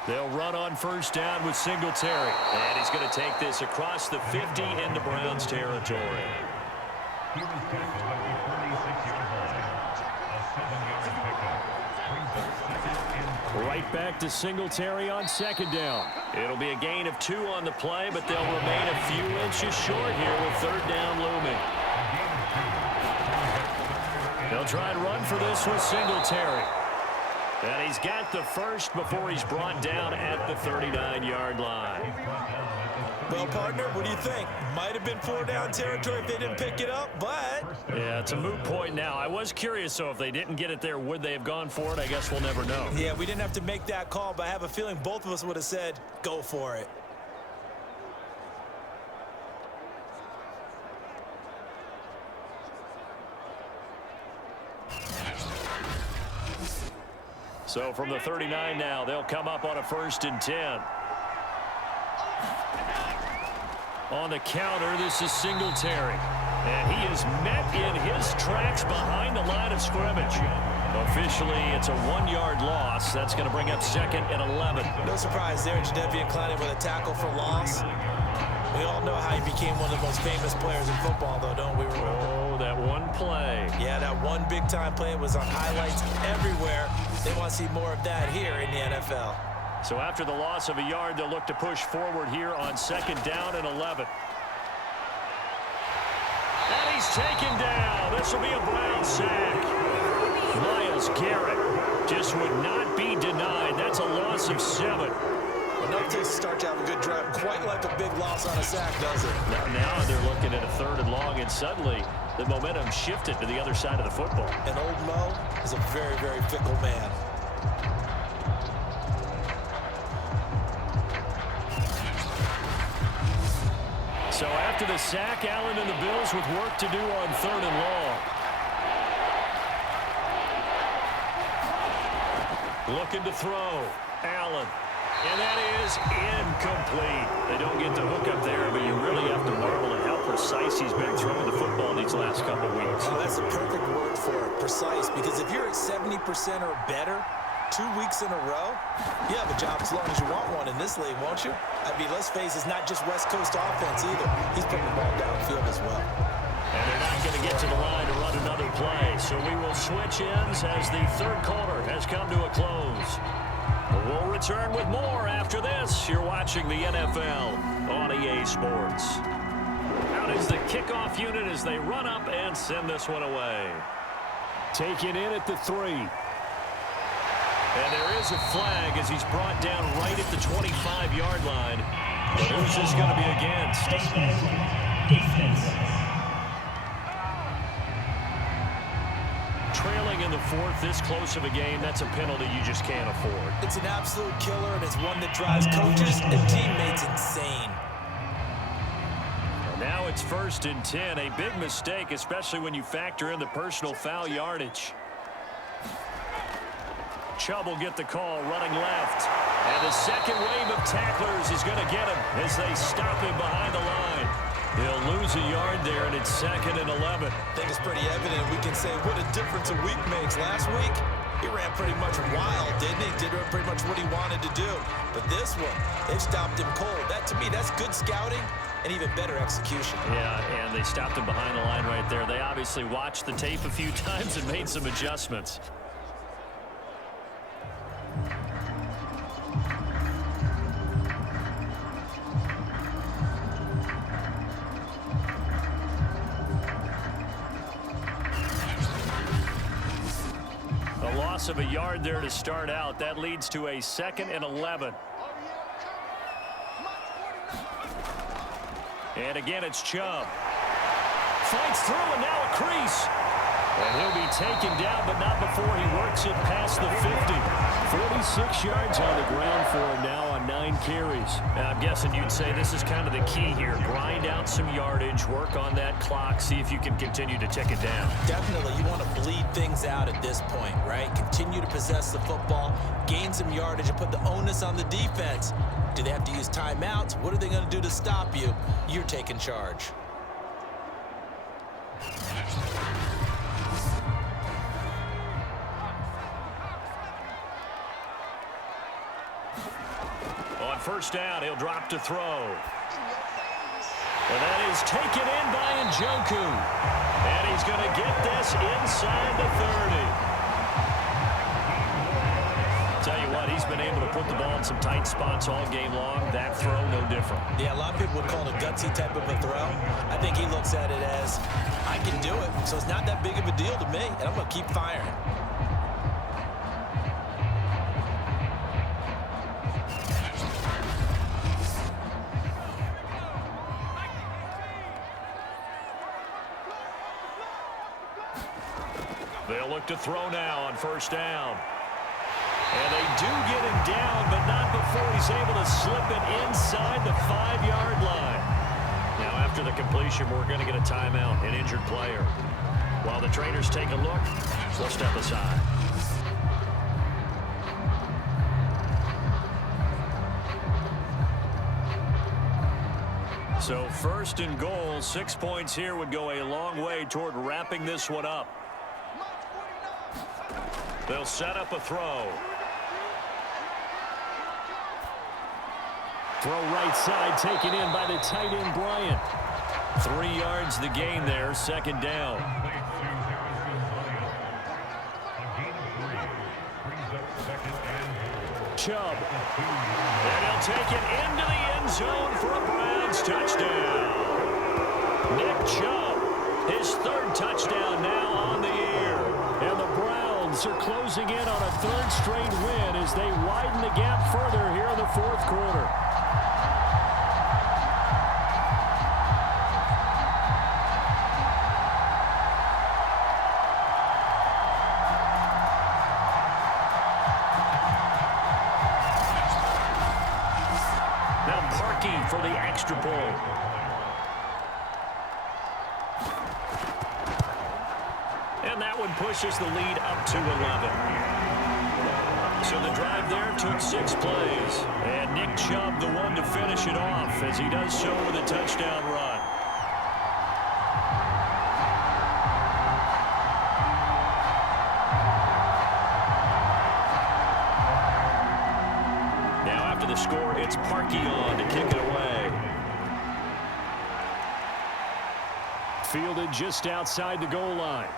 They'll run on 1st down with Singletary. And he's going to take this across the 50 into Browns territory. He was tackled at the 36-yard line. A 7-yard pickup brings up 2nd and 3. Right back to Singletary on 2nd down. It'll be a gain of 2 on the play, but they'll remain a few inches short here with 3rd down looming. They'll try and run for this with Singletary. And he's got the first before he's brought down at the 39-yard line. Well, partner, what do you think? Might have been 4 down territory if they didn't pick it up, but... Yeah, it's a moot point now. I was curious, so if they didn't get it there, would they have gone for it? I guess we'll never know. Yeah, we didn't have to make that call, but I have a feeling both of us would have said, go for it. So from the 39 now, they'll come up on a 1st and 10. On the counter, this is Singletary. And he is met in his tracks behind the line of scrimmage. Officially, it's a 1-yard loss. That's going to bring up 2nd and 11. No surprise there, Jadeveon Clowney with a tackle for loss. We all know how he became one of the most famous players in football, though, don't we remember? Oh, that one play. Yeah, that one big-time play was on highlights everywhere. They want to see more of that here in the NFL. So after the loss of a yard, they'll look to push forward here on 2nd down and 11. And he's taken down. This will be a Brown sack. Myles Garrett just would not be denied. That's a loss of 7. Enough to start to have a good drive. Quite like a big loss on a sack, does it? Now they're looking at a 3rd and long, and suddenly the momentum shifted to the other side of the football. And old Mo is a very, very fickle man. So after the sack, Allen and the Bills with work to do on 3rd and long. Looking to throw. Allen. And that is incomplete. They don't get the hook up there, but you really have to marvel at how precise he's been throwing the football these last couple weeks. Oh, that's a perfect word for it, precise, because if you're at 70% or better 2 weeks in a row, you have a job as long as you want one in this league, won't you? I mean, let's face it, it's not just West Coast offense either. He's putting the ball downfield as well. And they're not going to get to the line to run another play, so we will switch ends as the third quarter has come to a close. We'll return with more after this. You're watching the NFL on EA Sports. Out is the kickoff unit as they run up and send this one away. Taken in at the 3. And there is a flag as he's brought down right at the 25-yard line. But who's this going to be against? Defense. Trailing in the 4th, this close of a game, that's a penalty you just can't afford. It's an absolute killer, and it's one that drives coaches and teammates insane. And now it's 1st and 10, a big mistake, especially when you factor in the personal foul yardage. Chubb will get the call, running left. And the second wave of tacklers is going to get him as they stop him behind the line. He'll lose a yard there, and it's 2nd and 11. I think it's pretty evident. We can say what a difference a week makes. Last week, he ran pretty much wild, didn't he? Did pretty much what he wanted to do. But this one, they've stopped him cold. That, to me, that's good scouting and even better execution. Yeah, and they stopped him behind the line right there. They obviously watched the tape a few times and made some adjustments. Loss of a yard there to start out. That leads to a 2nd and 11. And again, it's Chubb. Fights through, and now a crease. And he'll be taken down, but not before he works it past the 50. 46 yards on the ground for him now on 9 carries. Now, I'm guessing you'd say this is kind of the key here. Grind out some yardage, work on that clock, see if you can continue to tick it down. Definitely. You want to bleed things out at this point, right? Continue to possess the football, gain some yardage, and put the onus on the defense. Do they have to use timeouts? What are they going to do to stop you? You're taking charge. On 1st down, he'll drop to throw. And that is taken in by Njoku. And he's going to get this inside the 30. Tell you what, he's been able to put the ball in some tight spots all game long. That throw, no different. Yeah, a lot of people would call it a gutsy type of a throw. I think he looks at it as, I can do it, so it's not that big of a deal to me, and I'm going to keep firing. They'll look to throw now on 1st down. And they do get him down, but not before he's able to slip it inside the 5-yard line. Now, after the completion, we're going to get a timeout, an injured player. While the trainers take a look, we'll step aside. So 1st and goal, 6 points here would go a long way toward wrapping this one up. They'll set up a throw. Throw right side, taken in by the tight end, Bryant. 3 yards the gain there, 2nd down. Chubb. And he'll take it into the end zone for a Browns touchdown. Nick Chubb, his 3rd touchdown now on the year. And the Browns are closing in on a 3rd straight win as they widen the gap further here in the 4th quarter. Now Parkey for the extra point. And that one pushes the lead up to 11. So the drive there took 6 plays. And Nick Chubb, the one to finish it off, as he does so with a touchdown run. Now after the score, it's Parkey on to kick it away. Fielded just outside the goal line.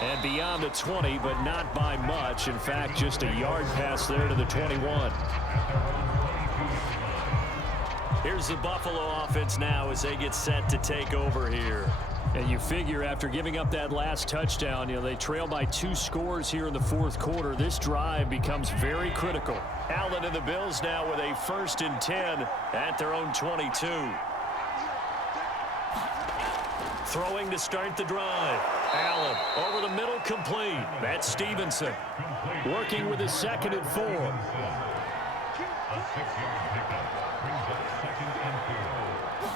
And beyond the 20, but not by much. In fact, just a yard pass there to the 21. Here's the Buffalo offense now as they get set to take over here. And you figure after giving up that last touchdown, they trail by 2 scores here in the 4th quarter. This drive becomes very critical. Allen and the Bills now with a 1st and 10 at their own 22. Throwing to start the drive. Allen over the middle, complete. That's Stevenson working with his 2nd and 4. A 6-yard pickup brings up 2nd and 2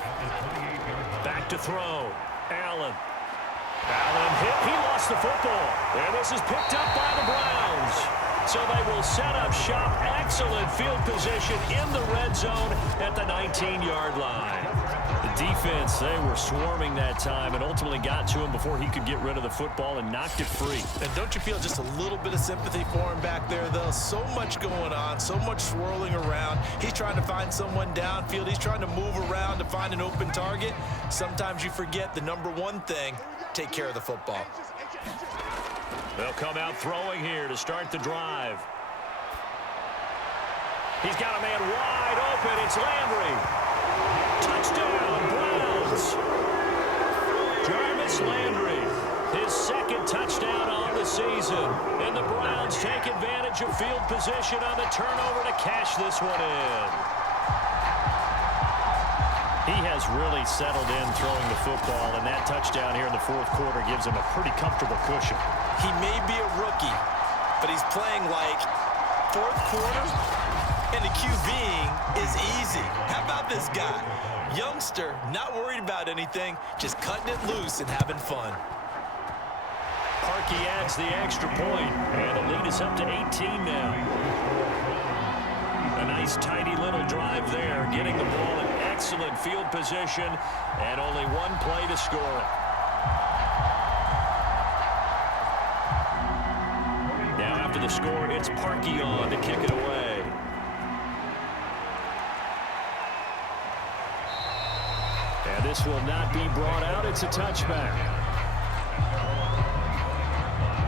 at the 28-yard line. Back to throw. Allen hit. He lost the football. And this is picked up by the Browns. So they will set up shop. Excellent field position in the red zone at the 19-yard line. The defense, they were swarming that time and ultimately got to him before he could get rid of the football and knocked it free. And don't you feel just a little bit of sympathy for him back there, though? So much going on, so much swirling around. He's trying to find someone downfield. He's trying to move around to find an open target. Sometimes you forget the number one thing, take care of the football. They'll come out throwing here to start the drive. He's got a man wide open. It's Landry. Touchdown, Browns. Jarvis Landry, his 2nd touchdown on the season. And the Browns take advantage of field position on the turnover to cash this one in. He has really settled in throwing the football, and that touchdown here in the 4th quarter gives him a pretty comfortable cushion. He may be a rookie, but he's playing like 4th quarter, and the QBing is easy. How about this guy? Youngster, not worried about anything, just cutting it loose and having fun. Parkey adds the extra point, and the lead is up to 18 now. A nice, tidy little drive there, getting the ball in excellent field position, and only 1 play to score it. Now after the score, it's Parkey on to kick it away. And this will not be brought out. It's a touchback.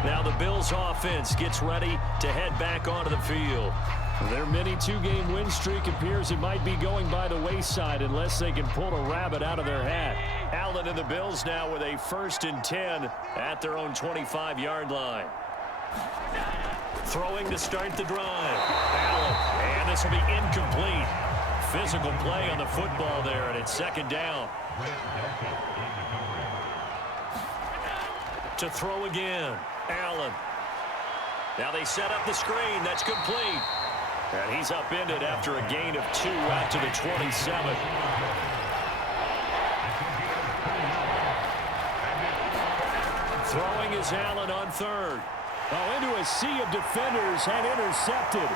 Now the Bills offense gets ready to head back onto the field. Their mini 2-game win streak appears it might be going by the wayside unless they can pull a rabbit out of their hat. Allen and the Bills now with a 1st and 10 at their own 25-yard line. Throwing to start the drive. Allen, and this will be incomplete. Physical play on the football there, and it's 2nd down. To throw again. Allen. Now they set up the screen. That's complete. And he's upended after a gain of 2 out to the 27. Throwing is Allen on 3rd. Oh, into a sea of defenders and intercepted.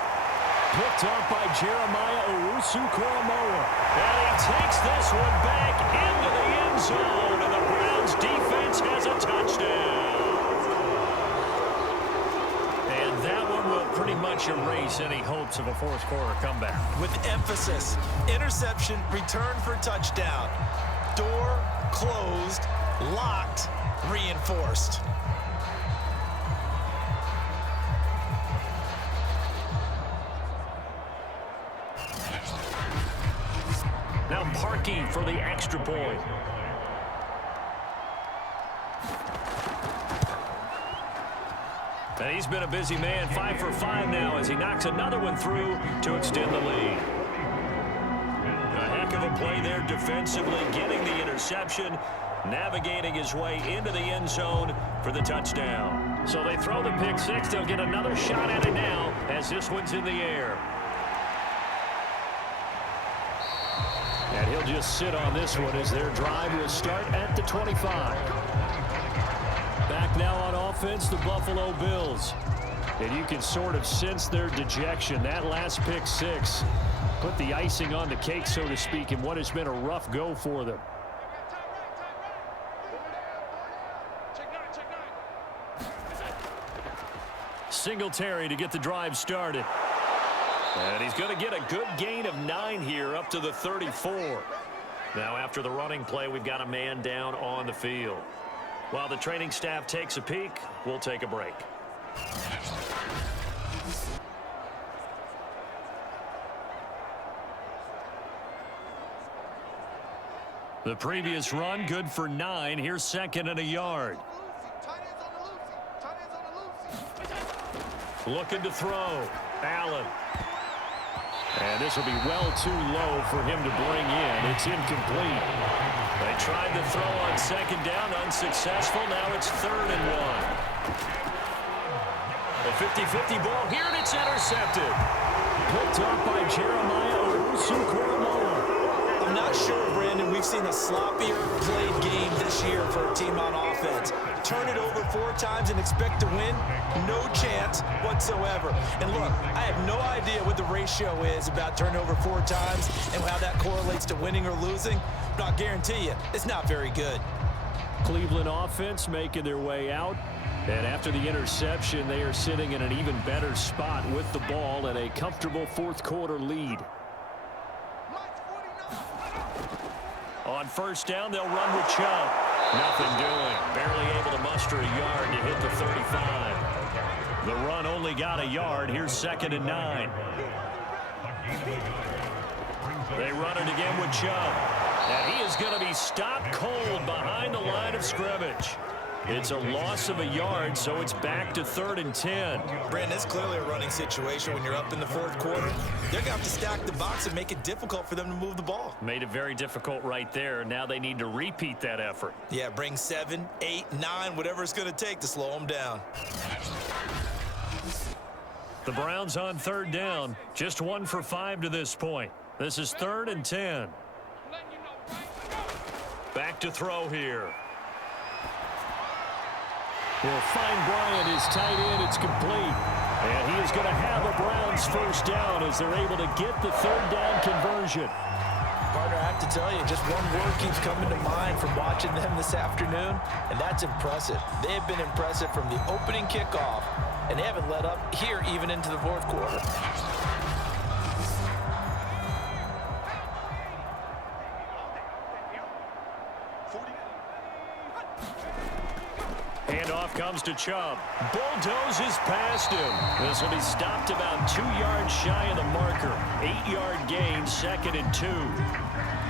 Picked up by Jeremiah Owusu-Koramoah. And he takes this one back into the end zone. And the Browns defense has a touchdown. And that one will pretty much erase any hopes of a 4th quarter comeback. With emphasis, interception, return for touchdown. Door closed, locked, reinforced. Now Parkey for the extra point. And he's been a busy man, 5 for 5 now as he knocks another one through to extend the lead. A heck of a play there defensively, getting the interception, navigating his way into the end zone for the touchdown. So they throw the pick 6. They'll get another shot at it now as this one's in the air. And he'll just sit on this one as their drive will start at the 25. Back now on offense, the Buffalo Bills. And you can sort of sense their dejection. That last pick six put the icing on the cake, so to speak, in what has been a rough go for them. Singletary to get the drive started. And he's going to get a good gain of 9 here up to the 34. Now after the running play, we've got a man down on the field. While the training staff takes a peek, we'll take a break. The previous run good for 9. Here's second and a yard. Looking to throw. Allen. And this will be well too low for him to bring in. It's incomplete. They tried to throw on second down, unsuccessful. Now it's 3rd and 1. A 50-50 ball here, and it's intercepted. Picked up by Jeremiah Owusu-Koramoah. I'm not sure, Brandon, we've seen a sloppier played game this year for a team on offense. Turn it over 4 times and expect to win? No chance whatsoever. And look, I have no idea what the ratio is about turning over 4 times and how that correlates to winning or losing, but I'll guarantee you, it's not very good. Cleveland offense making their way out. And after the interception, they are sitting in an even better spot with the ball and a comfortable 4th quarter lead. On first down, they'll run with Chubb. Nothing doing. Barely able to muster a yard to hit the 35. The run only got a yard. Here's 2nd and 9. They run it again with Chubb. And he is going to be stopped cold behind the line of scrimmage. It's a loss of a yard, so it's back to 3rd and 10. Brandon, it's clearly a running situation when you're up in the 4th quarter. They're going to have to stack the box and make it difficult for them to move the ball. Made it very difficult right there. Now they need to repeat that effort. Yeah, bring 7, 8, 9, whatever it's going to take to slow them down. The Browns on 3rd down. Just 1 for 5 to this point. This is 3rd and 10. Back to throw here. Will find Bryant, his tight end. It's complete. And he is going to have a Browns first down as they're able to get the 3rd down conversion. Partner, I have to tell you, just one word keeps coming to mind from watching them this afternoon, and that's impressive. They have been impressive from the opening kickoff, and they haven't let up here even into the 4th quarter. Handoff comes to Chubb. Bulldozes past him. This will be stopped about 2 yards shy of the marker. 8-yard gain, 2nd and 2.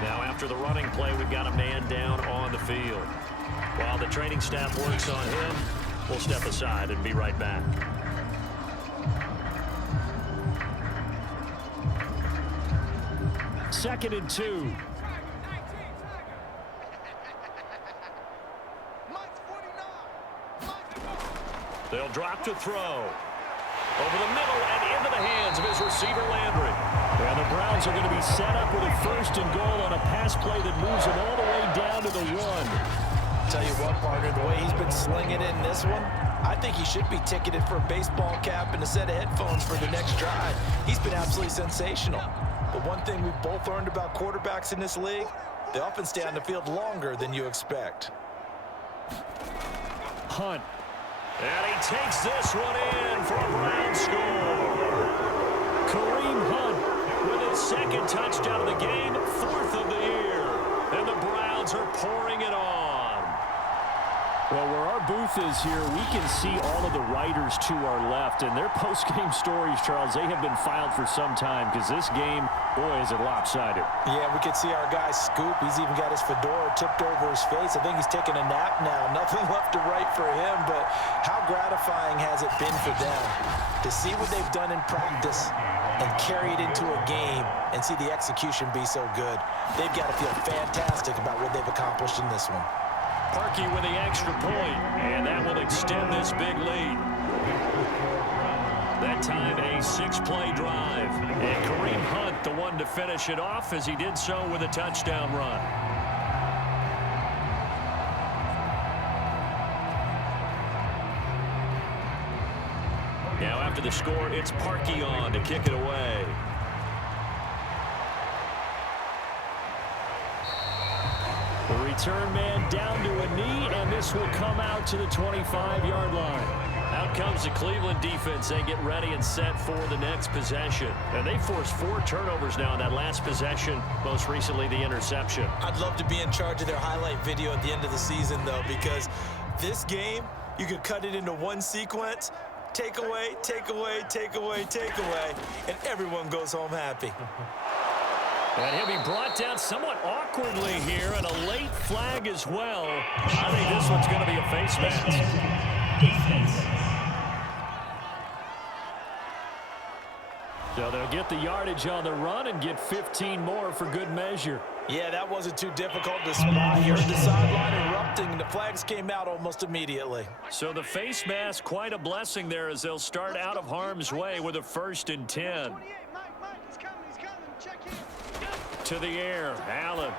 Now after the running play, we've got a man down on the field. While the training staff works on him, we'll step aside and be right back. Second and 2. They'll drop to throw. Over the middle and into the hands of his receiver, Landry. And the Browns are going to be set up with a 1st and goal on a pass play that moves them all the way down to the 1. Tell you what, partner, the way he's been slinging it in this one, I think he should be ticketed for a baseball cap and a set of headphones for the next drive. He's been absolutely sensational. But one thing we've both learned about quarterbacks in this league, they often stay on the field longer than you expect. Hunt. And he takes this one in for a Brown score. Kareem Hunt with his 2nd touchdown of the game, 4th of the year. And the Browns are pouring it on. Well, where our booth is here, we can see all of the writers to our left. And their post-game stories, Charles, they have been filed for some time because this game, boy, is it lopsided. Yeah, we can see our guy Scoop. He's even got his fedora tipped over his face. I think he's taking a nap now. Nothing left to write for him, but how gratifying has it been for them to see what they've done in practice and carry it into a game and see the execution be so good. They've got to feel fantastic about what they've accomplished in this one. Parkey with the extra point, and that will extend this big lead. That time, a 6-play drive. And Kareem Hunt, the one to finish it off, as he did so with a touchdown run. Now after the score. It's Parkey on to kick it away. The return man down to a knee, and this will come out to the 25-yard line. Out comes the Cleveland defense. They get ready and set for the next possession. And they forced 4 turnovers now in that last possession, most recently the interception. I'd love to be in charge of their highlight video at the end of the season, though, because this game, you could cut it into one sequence, take away, take away, take away, take away, and everyone goes home happy. And he'll be brought down somewhat awkwardly here, and a late flag as well. I think this one's going to be a face mask. So they'll get the yardage on the run and get 15 more for good measure. Yeah, that wasn't too difficult to spot. Here's the sideline erupting, and the flags came out almost immediately. So the face mask, quite a blessing there as they'll start out of harm's way with a 1st and 10. To the air, Allen.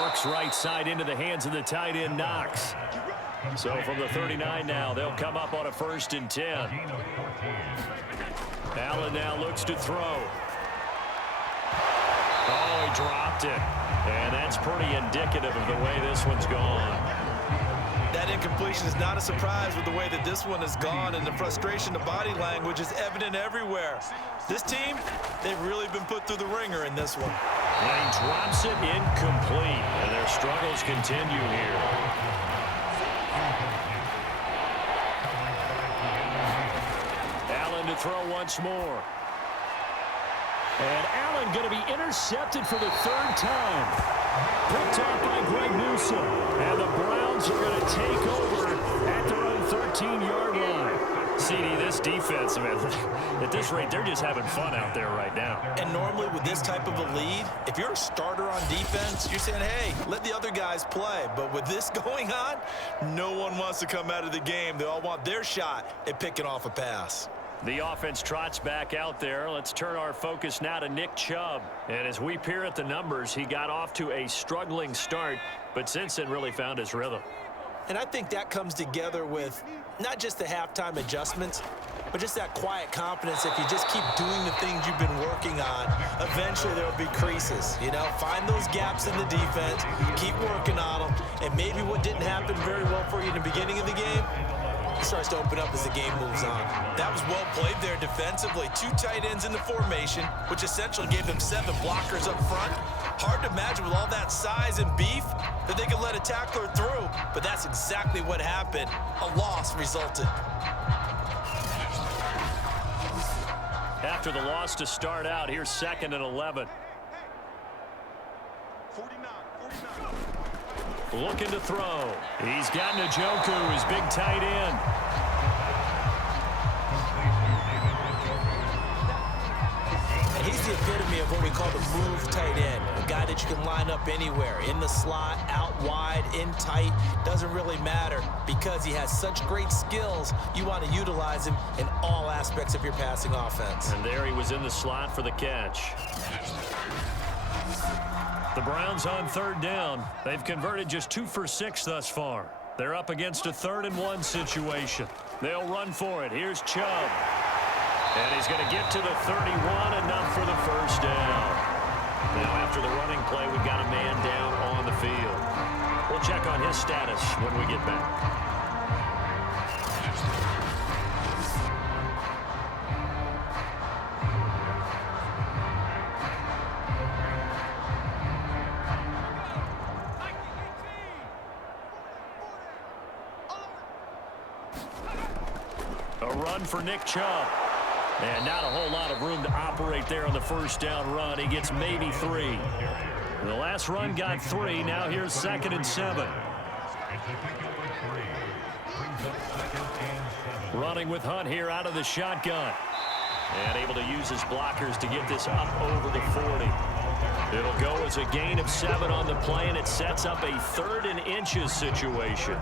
Works right side into the hands of the tight end, Knox. So from the 39 now, they'll come up on a 1st and 10. Allen now looks to throw. Oh, he dropped it. And that's pretty indicative of the way this one's gone. That incompletion is not a surprise with the way that this one has gone, and the frustration, the body language is evident everywhere. This team, they've really been put through the ringer in this one. And he drops it incomplete, and their struggles continue here. Allen to throw once more. And Allen going to be intercepted for the 3rd time. Picked off by Greg Newsome. And the Browns are going to take over at their own 13-yard line. CD, this defense, man, at this rate, they're just having fun out there right now. And normally with this type of a lead, if you're a starter on defense, you're saying, hey, let the other guys play. But with this going on, no one wants to come out of the game. They all want their shot at picking off a pass. The offense trots back out there. Let's turn our focus now to Nick Chubb. And as we peer at the numbers, he got off to a struggling start, but since then really found his rhythm. And I think that comes together with not just the halftime adjustments, but just that quiet confidence. If you just keep doing the things you've been working on, eventually there will be creases. You know, find those gaps in the defense, keep working on them, and maybe what didn't happen very well for you in the beginning of the game, it starts to open up as the game moves on. That was well played there defensively. 2 tight ends in the formation, which essentially gave them 7 blockers up front. Hard to imagine with all that size and beef that they could let a tackler through, but that's exactly what happened. A loss resulted. After the loss to start out, here's 2nd and 11. Looking to throw. He's got Njoku, his big tight end. And he's the epitome of what we call the move tight end. A guy that you can line up anywhere, in the slot, out wide, in tight. Doesn't really matter because he has such great skills. You want to utilize him in all aspects of your passing offense. And there he was in the slot for the catch. The Browns on 3rd down. They've converted just 2 for 6 thus far. They're up against a 3rd and 1 situation. They'll run for it. Here's Chubb. And he's going to get to the 31, enough for the 1st down. Now after the running play, we've got a man down on the field. We'll check on his status when we get back. A run for Nick Chubb. And not a whole lot of room to operate there on the 1st down run. He gets maybe 3. The last run got 3. Now here's 2nd and 7. Running with Hunt here out of the shotgun. And able to use his blockers to get this up over the 40. It'll go as a gain of 7 on the play, and it sets up a 3rd and inches situation.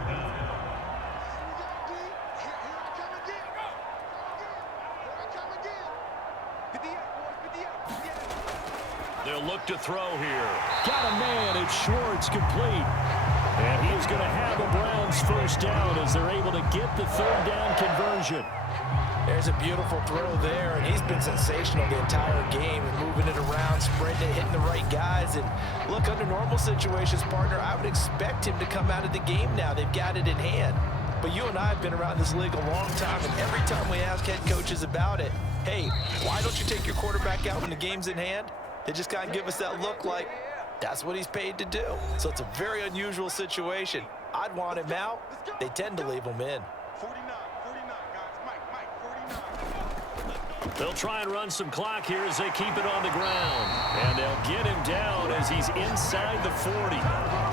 They'll look to throw here. Got a man. It's Schwartz, complete. And he's going to have the Browns 1st down as they're able to get the 3rd down conversion. There's a beautiful throw there, and he's been sensational the entire game, moving it around, spreading it, hitting the right guys. And look, under normal situations, partner, I would expect him to come out of the game now. They've got it in hand. But you and I have been around this league a long time, and every time we ask head coaches about it, hey, why don't you take your quarterback out when the game's in hand? They just kind of give us that look like that's what he's paid to do. So it's a very unusual situation. I'd want him out. They tend to leave him in. 49, guys. Mike, 49. They'll try and run some clock here as they keep it on the ground. And they'll get him down as he's inside the 40.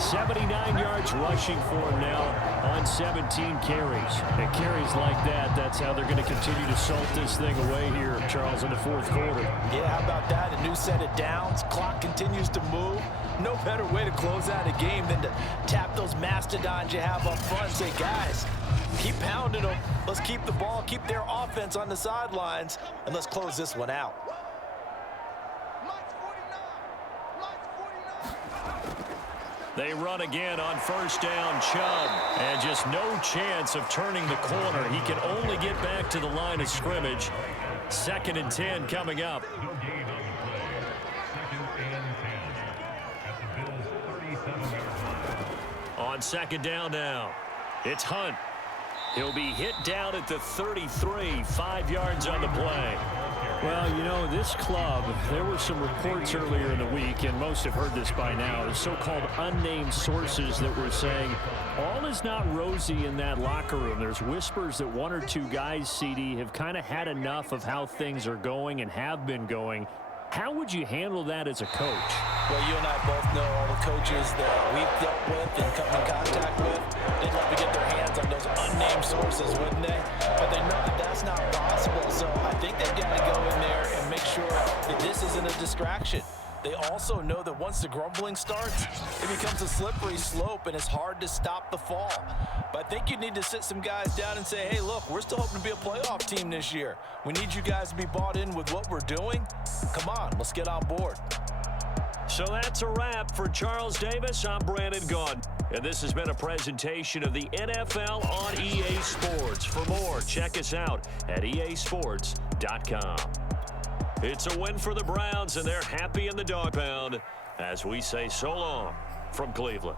79 yards rushing for him now on 17 carries. And carries like that, that's how they're going to continue to salt this thing away here, Charles, in the fourth quarter. Yeah, how about that? A new set of downs. Clock continues to move. No better way to close out a game than to tap those mastodons you have up front and say, guys, keep pounding them. Let's keep the ball, keep their offense on the sidelines, and let's close this one out. Mike's 49. They run again on first down, Chubb. And just no chance of turning the corner. He can only get back to the line of scrimmage. 2nd and 10 coming up. No gain on the play. 2nd and 10 at the Bills' 37-yard line. On 2nd down now, it's Hunt. He'll be hit down at the 33, 5 yards on the play. Well, you know, this club, there were some reports earlier in the week, and most have heard this by now, the so-called unnamed sources that were saying all is not rosy in that locker room. There's whispers that 1 or 2 guys, CD, have kind of had enough of how things are going and have been going. How would you handle that as a coach? Well, you and I both know all the coaches that we've dealt with and come in contact with. They'd love to get their hands on those unnamed sources, wouldn't they? But they know that that's not possible, so I think they've got to go in there and make sure that this isn't a distraction. They also know that once the grumbling starts, it becomes a slippery slope, and it's hard to stop the fall. But I think you need to sit some guys down and say, hey, look, we're still hoping to be a playoff team this year. We need you guys to be bought in with what we're doing. Come on, let's get on board. So that's a wrap for Charles Davis. I'm Brandon Gaudin. And this has been a presentation of the NFL on EA Sports. For more, check us out at easports.com. It's a win for the Browns, and they're happy in the dog pound as we say so long from Cleveland.